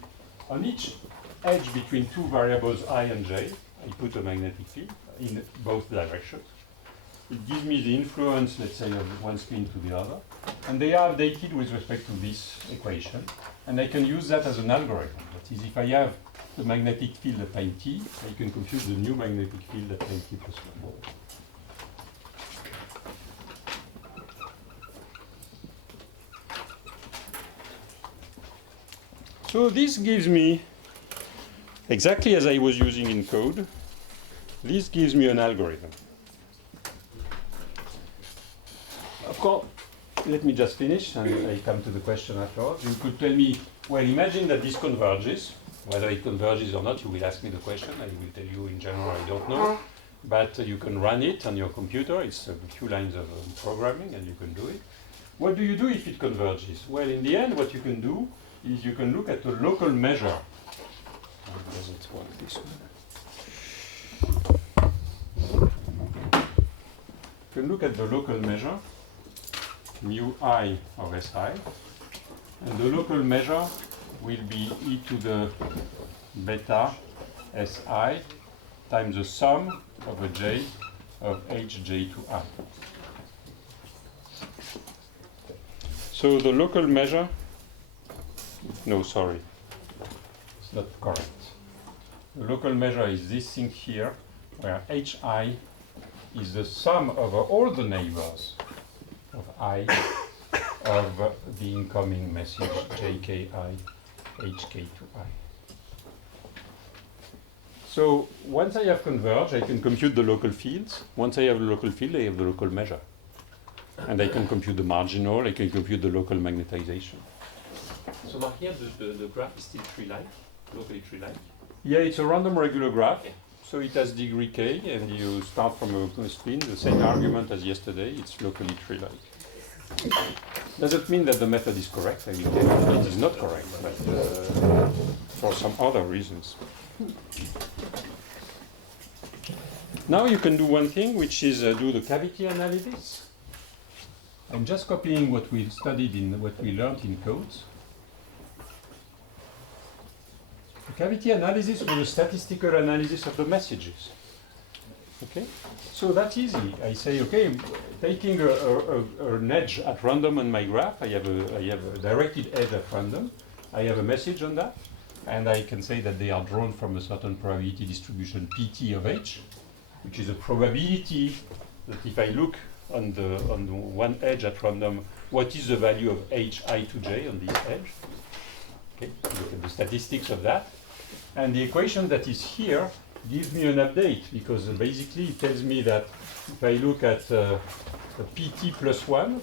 On each edge between 2 variables I and j, I put a magnetic field in both directions. It gives me the influence, let's say, of one spin to the other. And they are updated with respect to this equation. And I can use that as an algorithm. That is, if I have the magnetic field at time t, I can compute the new magnetic field at time t plus 1. So this gives me, exactly as I was using in code, this gives me an algorithm. Of course, let me just finish and I come to the question afterwards. You could tell me, well, imagine that this converges. Whether it converges or not, you will ask me the question. I will tell you in general, I don't know. But you can run it on your computer. It's a few lines of programming and you can do it. What do you do if it converges? Well, in the end, what you can do is you can look at the local measure. How does it work this way? You can look at the local measure, mu I of Si, and the local measure will be e to the beta Si times the sum of a j of hj to I. So the local measure, no, sorry, it's not correct. The local measure is this thing here, where hi is the sum over all the neighbors of I of the incoming message jki hk to I. So once I have converged, I can compute the local fields. Once I have the local field, I have the local measure. And I can compute the marginal, I can compute the local magnetization. So now here the graph is still tree-like, locally tree-like. Yeah, it's a random regular graph. So it has degree k, and you start from a spin, the same argument as yesterday, it's locally tree-like. Doesn't mean that the method is correct. I mean, it is not correct, but for some other reasons. Now you can do one thing, which is do the cavity analysis. I'm just copying what we studied in what we learned in codes. The cavity analysis was a statistical analysis of the messages. Okay, so that's easy. I say, okay, taking an edge at random on my graph, I have a directed edge at random. I have a message on that, and I can say that they are drawn from a certain probability distribution PT of H, which is a probability that if I look on the one edge at random, what is the value of Hi to j on this edge? Okay, look at the statistics of that, and the equation that is here gives me an update, because basically it tells me that if I look at a PT plus 1,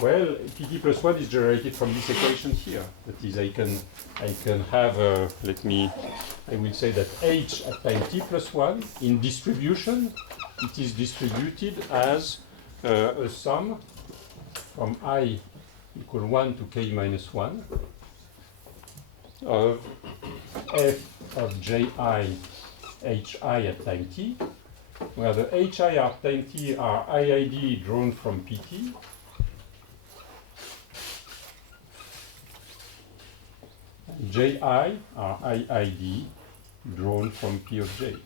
well, PT plus 1 is generated from this equation here. That is, I can have, I will say that H at time t plus 1, in distribution, it is distributed as a sum from I equal 1 to k minus 1 of f of ji hi at time t, where the hi at time t are iid drawn from pt, and ji are iid drawn from p of j.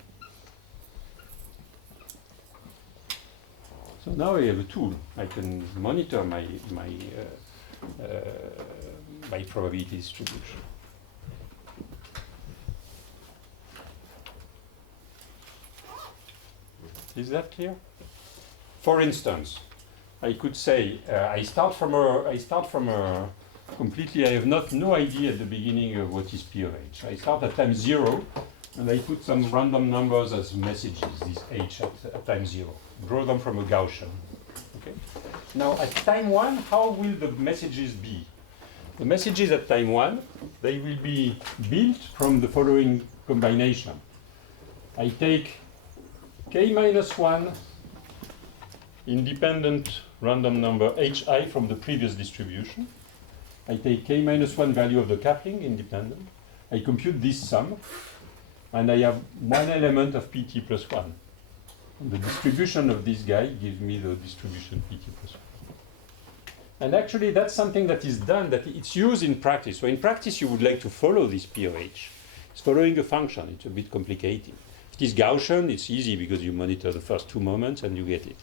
So now I have a tool. I can monitor my probability distribution. Is that clear? For instance, I could say I start from a completely. I have no idea at the beginning of what is P of H. I start at time 0, and I put some random numbers as messages. This H at time 0. Draw them from a Gaussian. Okay. Now at time 1, how will the messages be? The messages at time 1, they will be built from the following combination. I take k minus 1 independent random number hi from the previous distribution. I take k minus 1 value of the coupling independent. I compute this sum, and I have one element of pt plus 1. And the distribution of this guy gives me the distribution pt plus 1. And actually that's something that is done, that it's used in practice. So in practice you would like to follow this P of H. It's following a function. It's a bit complicated. If it is Gaussian, it's easy because you monitor the first 2 moments and you get it.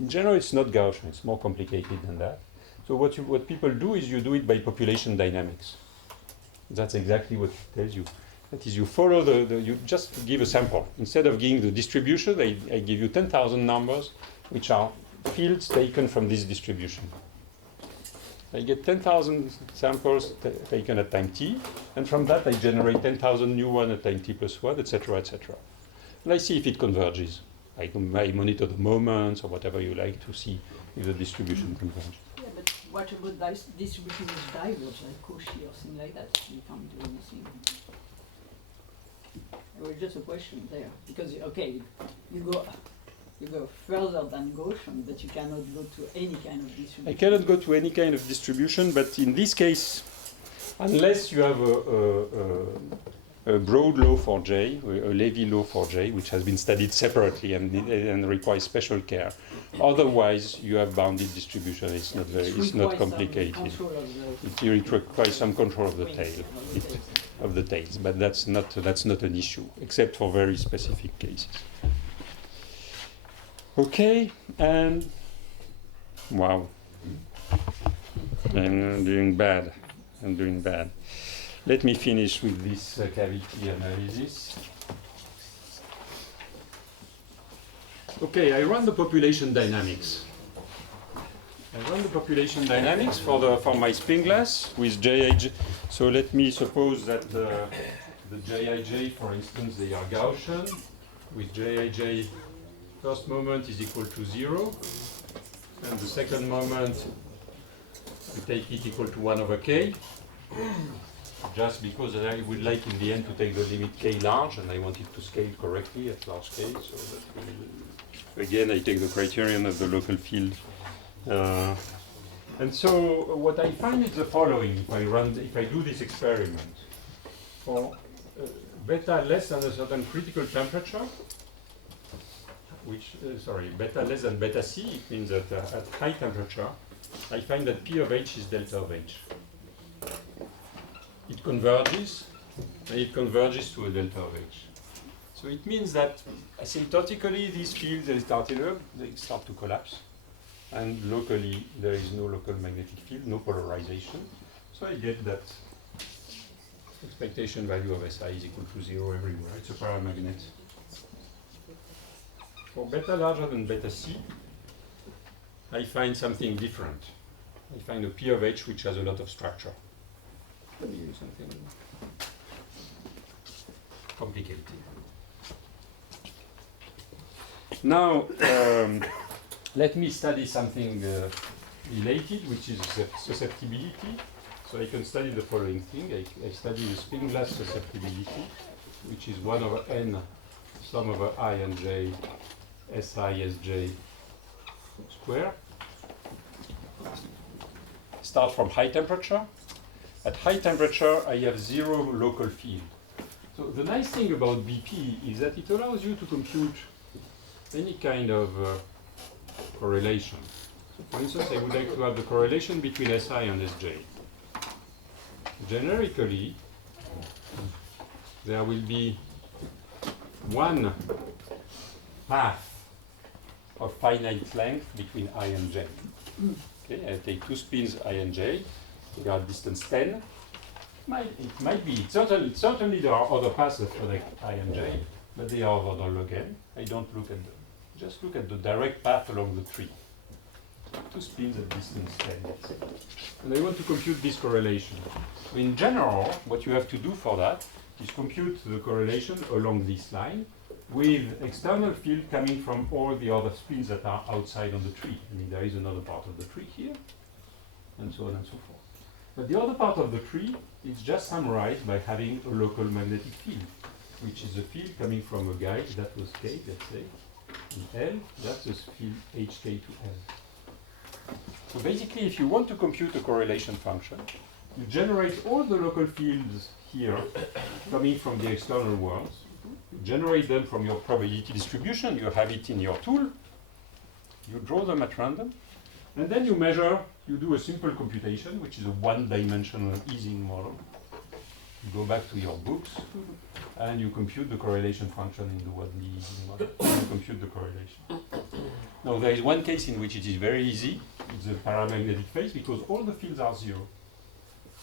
In general, it's not Gaussian. It's more complicated than that. So what people do is you do it by population dynamics. That's exactly what it tells you. That is, you follow you just give a sample. Instead of giving the distribution, I give you 10,000 numbers, which are fields taken from this distribution. I get 10,000 samples taken at time t, and from that I generate 10,000 new ones at time t plus 1, etc., etc. And I see if it converges. I monitor the moments or whatever you like to see if the distribution converges. Yeah, but what about distribution is diverse, like Cauchy or something like that? You can't do anything. It was just a question there, because okay, you go further than Gaussian, but you cannot go to any kind of distribution. I cannot go to any kind of distribution, but in this case, unless you have a broad law for J, a Levy law for J, which has been studied separately and requires special care. Otherwise, you have bounded distribution. It's not complicated. It requires some control of the tail, of the tails, but that's not an issue, except for very specific cases. Okay, and wow, I'm doing bad. Let me finish with this cavity analysis. Okay, I run the population dynamics. For my spin glass with Jij. So let me suppose that the Jij, for instance, they are Gaussian, with Jij. First moment is equal to 0, and the second moment we take it equal to 1 over k. just because I would like in the end to take the limit k large, and I want it to scale correctly at large k, so that will, again, I take the criterion of the local field. And so what I find is the following: if I do this experiment for beta less than a certain critical temperature, which beta less than beta c, it means that at high temperature, I find that P of h is delta of h. It converges, and it converges to a delta of h. So it means that asymptotically these fields, they start to collapse. And locally, there is no local magnetic field, no polarization. So I get that expectation value of SI is equal to 0 everywhere. It's a paramagnet. For beta larger than beta C, I find something different. I find a P of H which has a lot of structure. Let me use something complicated. Now, let me study something related, which is susceptibility. So I can study the following thing. I study the spin glass susceptibility, which is 1 over n sum over I and j Si Sj square. Start from high temperature. At high temperature, I have 0 local field. So the nice thing about BP is that it allows you to compute any kind of correlation. So for instance, I would like to have the correlation between Si and Sj. Generically, there will be one path of finite length between I and j. Okay, I take two spins I and j. We are at distance 10. It might be. Certainly there are other paths that connect I and j, but they are orthogonal log n. I don't look at them. Just look at the direct path along the tree. Two spins at distance 10, let's say. And I want to compute this correlation. In general, what you have to do for that is compute the correlation along this line with external field coming from all the other spins that are outside on the tree. I mean, there is another part of the tree here, and so on and so forth. But the other part of the tree is just summarized by having a local magnetic field, which is a field coming from a guide that was K, let's say, in L, that's a field HK to L. So basically, if you want to compute a correlation function, you generate all the local fields here coming from the external worlds. You generate them from your probability distribution. You have it in your tool. You draw them at random. And then you measure, you do a simple computation, which is a one-dimensional Ising model. You go back to your books, and you compute the correlation function in the 1D Ising model. You compute the correlation. Now, there is one case in which it is very easy. It's the paramagnetic phase, because all the fields are 0.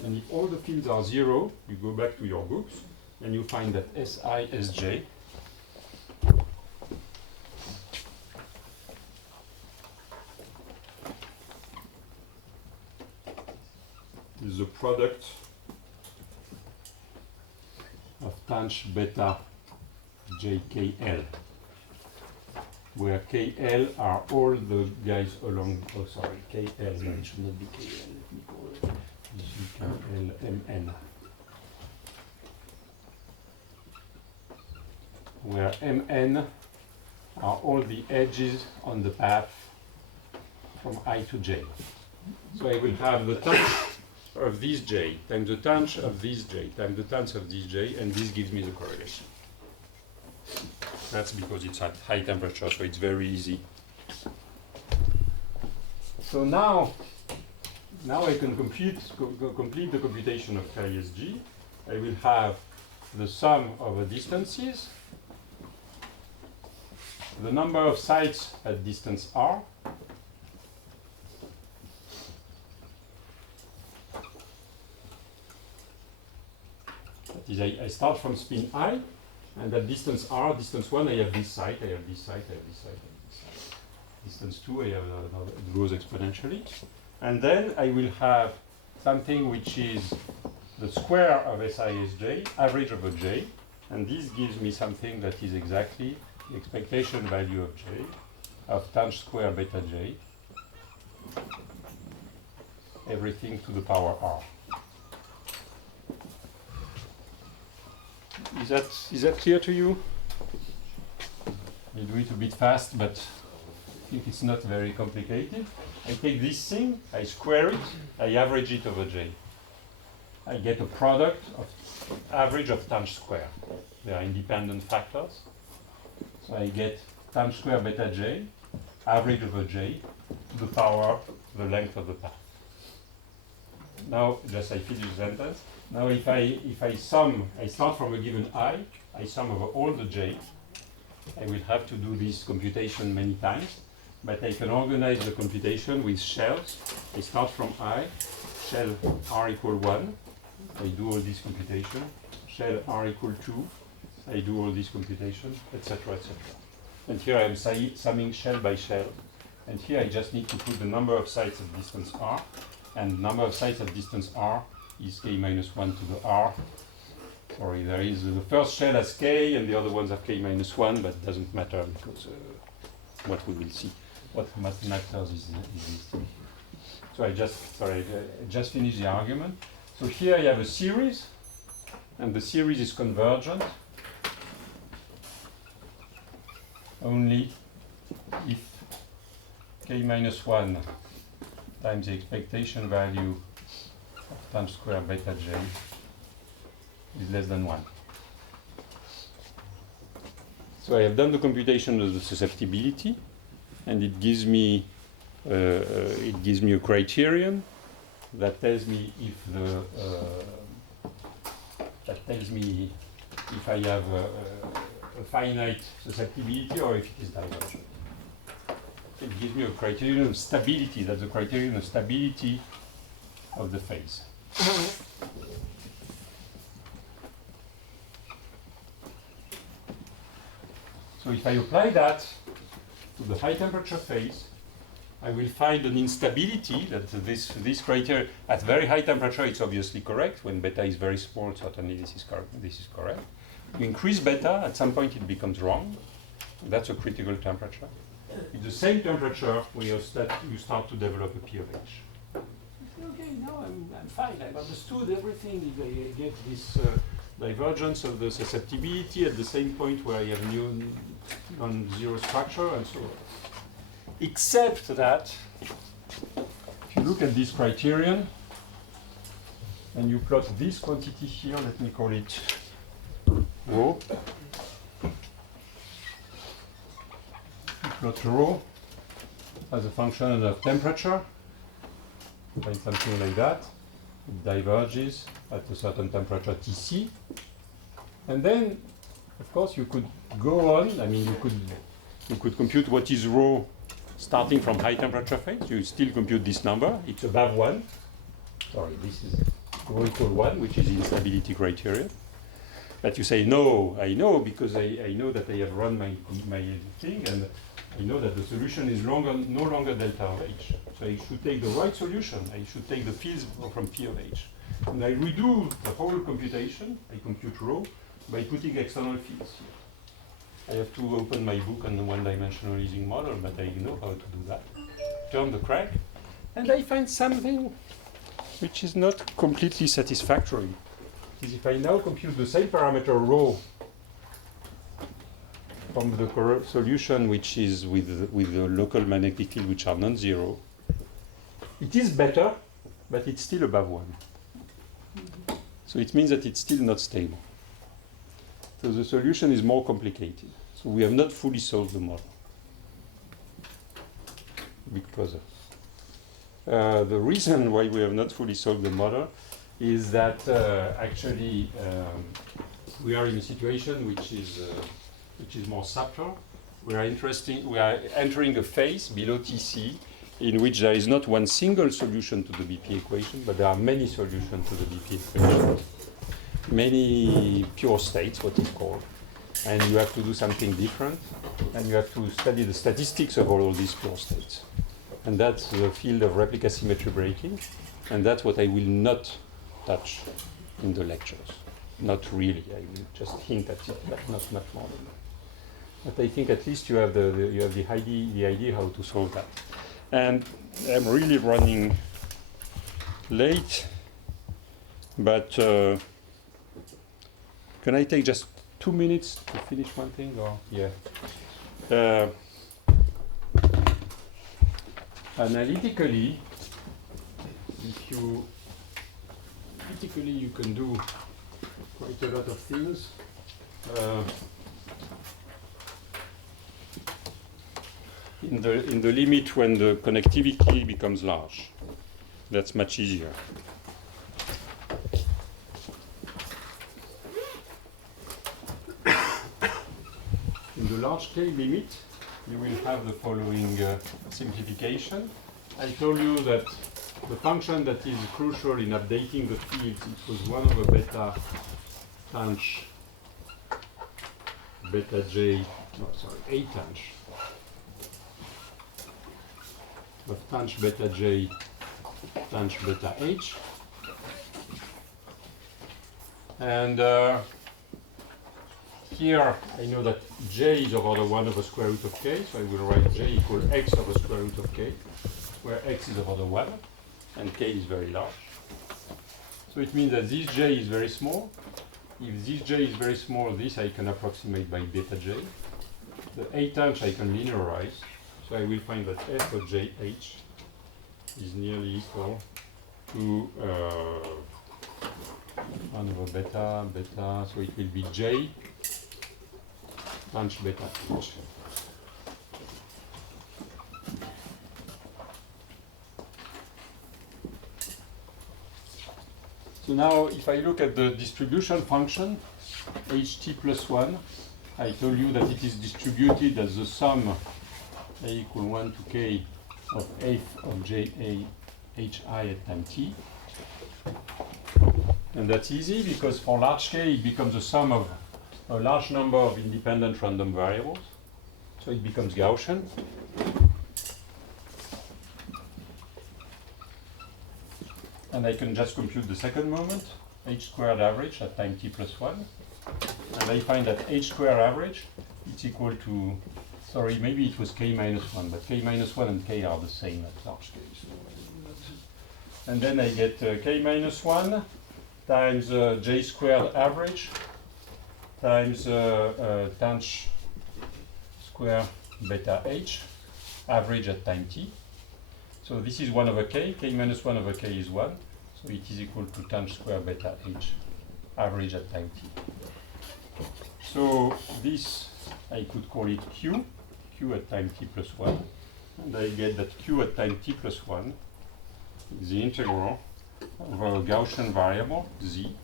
And if all the fields are 0, you go back to your books, and you find that Si Sj is the product of tanh beta jkl, where kl are all the guys along, oh sorry, kl, no, it should not be kl, let me call it jkl mn, where mn are all the edges on the path from I to j. So I will have the tanh of this j times the tanh of this j times the tanh of this j, and this gives me the correlation. That's because it's at high temperature, so it's very easy. So now I can complete the computation of KSG. I will have the sum of the distances, the number of sites at distance r, that is, I start from spin I, and at distance r, distance 1, I have this site, I have this site, I have this site, I have this site. Distance 2, I have another, it goes exponentially. And then I will have something which is the square of SISJ, average over j, and this gives me something that is exactly the expectation value of j, of tanh square beta j, everything to the power r. Is that clear to you? I do it a bit fast, but I think it's not very complicated. I take this thing, I square it, I average it over j. I get a product of average of tangent square. They are independent factors. So I get tangent square beta j, average over j, to the power the length of the path. Now, just I finish the sentence. Now if I sum, I start from a given I sum over all the j. I will have to do this computation many times, but I can organize the computation with shells. I start from I, shell r equal 1, I do all this computation, shell r equal 2, I do all this computation, etc., etc. And here I am summing shell by shell, and here I just need to put the number of sites of distance r, and number of sites of distance r is k minus 1 to the r. Sorry, there is the first shell has k and the other ones have k minus 1, but it doesn't matter because what we will see. What matters is this. So I just finished the argument. So here I have a series, and the series is convergent only if k minus 1 times the expectation value of tangent square beta j is less than 1. So I have done the computation of the susceptibility, and it gives me a criterion that tells me if I have a finite susceptibility or if it is divergent. It gives me a criterion of stability. That's the criterion of stability of the phase. So if I apply that to the high temperature phase, I will find an instability that this criteria at very high temperature it's obviously correct. When beta is very small, certainly this is correct. You increase beta, at some point it becomes wrong. That's a critical temperature. At the same temperature, you start to develop a P of H. Okay, now I'm fine. I've understood everything. I get this divergence of the susceptibility at the same point where I have non-zero structure and so on. Except that, if you look at this criterion, and you plot this quantity here, let me call it rho. You plot rho as a function of temperature, find something like that. It diverges at a certain temperature Tc. And then, of course, you could go on. I mean, you could compute what is rho starting from high temperature phase. You still compute this number. It's above 1. Sorry, this is rho equal 1, which is the instability criterion. But you say, no, I know, because I know that I have run my thing, and I know that the solution is no longer delta of H. So I should take the right solution. I should take the fields from P of H. And I redo the whole computation. I compute rho by putting external fields here. I have to open my book on the one-dimensional Ising model, but I know how to do that. Turn the crank, and I find something which is not completely satisfactory. Is if I now compute the same parameter rho from the solution which is with the local magnetic field which are non-zero, it is better, but it's still above 1. So it means that it's still not stable. So the solution is more complicated. So we have not fully solved the model. Big puzzle. The reason why we have not fully solved the model is that actually we are in a situation which is more subtle. We are entering a phase below Tc in which there is not one single solution to the BP equation, but there are many solutions to the BP equation. Many pure states, what is called. And you have to do something different, and you have to study the statistics of all these pure states. And that's the field of replica symmetry breaking, and that's what I will not touch in the lectures. Not really. I will just hint at it, but not much more than that. But I think at least you have the idea how to solve that. And I'm really running late, but Can I take just 2 minutes to finish one thing? Or yeah. Analytically, you can do quite a lot of things. In the limit when the connectivity becomes large, that's much easier. In the large scale limit, you will have the following simplification. I told you that the function that is crucial in updating the fields, it was 1 over beta tanh beta j, no sorry, a tanh of tanh beta j tanh beta h. And here I know that j is over the 1 over square root of k, so I will write j equal x over square root of k, where x is over the 1 and k is very large. So it means that this j is very small. If this j is very small, this I can approximate by beta j. The a tanh I can linearize, so I will find that f of jh is nearly equal to 1 over beta, so it will be j tanh beta h. So now if I look at the distribution function, ht plus 1, I told you that it is distributed as the sum a equal 1 to k of f of j a h I at time t. And that's easy because for large k it becomes the sum of a large number of independent random variables. So it becomes Gaussian. And I can just compute the second moment, h squared average at time t plus 1. And I find that h squared average is equal to, sorry, maybe it was k minus 1, but k minus 1 and k are the same at large k. So and then I get k minus 1 times j squared average times tanh square beta h average at time t. So this is 1 over k, k minus 1 over k is 1, so it is equal to tanh square beta h average at time t. So this, I could call it q at time t plus 1, and I get that q at time t plus 1 is the integral of a Gaussian variable, z,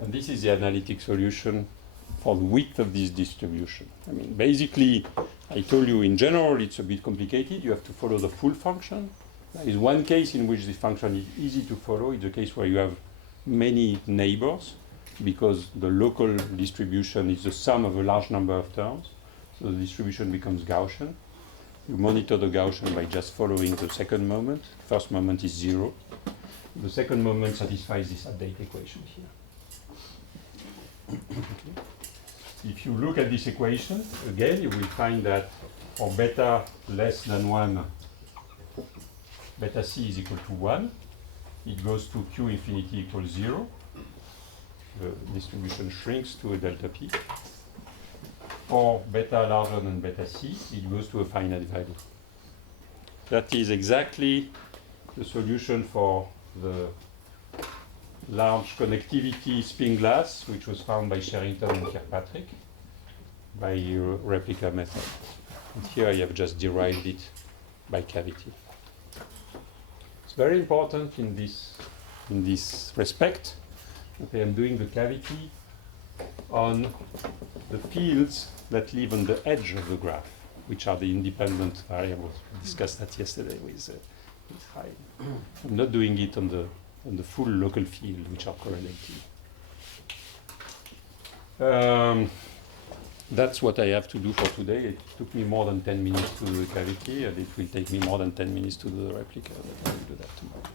and this is the analytic solution for the width of this distribution. I mean, basically, I told you in general it's a bit complicated. You have to follow the full function. There is one case in which the function is easy to follow. It's the case where you have many neighbors, because the local distribution is the sum of a large number of terms. So the distribution becomes Gaussian. You monitor the Gaussian by just following the second moment. First moment is 0. The second moment satisfies this update equation here. Okay. If you look at this equation, again, you will find that for beta less than 1, beta c is equal to 1. It goes to q infinity equals 0. The distribution shrinks to a delta p. For beta larger than beta c, it goes to a finite value. That is exactly the solution for the large connectivity spin glass, which was found by Sherrington and Kirkpatrick by replica method. And here I have just derived it by cavity. It's very important in this respect that I am doing the cavity on the fields that live on the edge of the graph, which are the independent variables. We discussed that yesterday with Chaim. I'm not doing it on the full local field, which are correlated. That's what I have to do for today. It took me more than 10 minutes to do the cavity, and it will take me more than 10 minutes to do the replica, but I will do that tomorrow.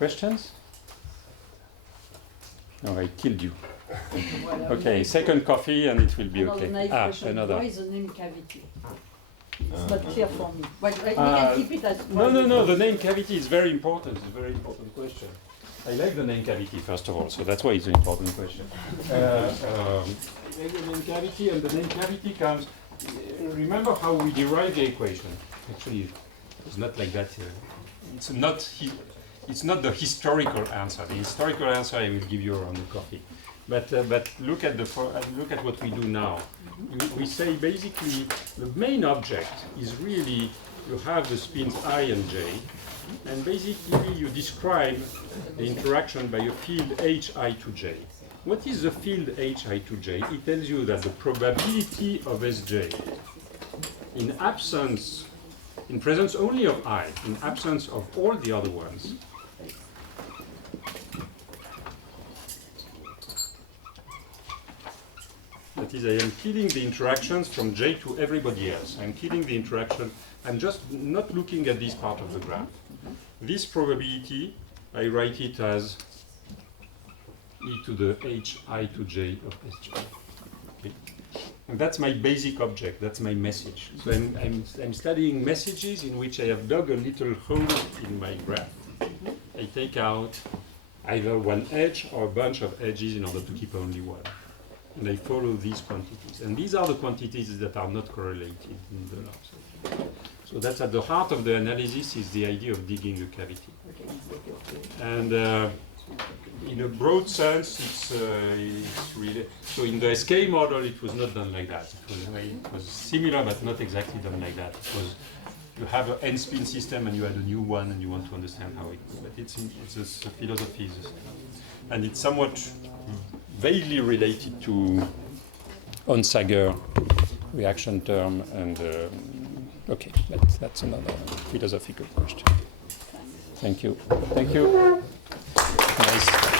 questions? No, I killed you. Voilà. Okay, second coffee and it will be Another okay. nice question. Another. Why is the name cavity? It's not clear for me. But we Ah, can keep it as No, the name cavity is very important. It's a very important question. I like the name cavity, first of all, so that's why it's an important question. I like the name cavity, and the name cavity comes... remember how we derived the equation? Actually, it's not like that. It's not the historical answer. The historical answer I will give you around the coffee. But look at what we do now. We say basically the main object is really you have the spins I and j, and basically you describe the interaction by a field hi to j. What is the field hi to j? It tells you that the probability of sj in presence only of I, in absence of all the other ones, that is, I am killing the interactions from j to everybody else. I'm killing the interaction. I'm just not looking at this part of the graph. This probability, I write it as e to the hi to j of sj. Okay. And that's my basic object. That's my message. So I'm studying messages in which I have dug a little hole in my graph. I take out either one edge or a bunch of edges in order to keep only one. And I follow these quantities. And these are the quantities that are not correlated in the law. So that's at the heart of the analysis, is the idea of digging a cavity. And in a broad sense, it's really... So in the SK model, it was not done like that. It was similar, but not exactly done like that. It was, you have an n-spin system and you add a new one and you want to understand how it goes. But it's a philosophy is the same. And it's somewhat vaguely related to Onsager reaction term, and okay, that's another philosophical question. Thank you. Thank you. Nice.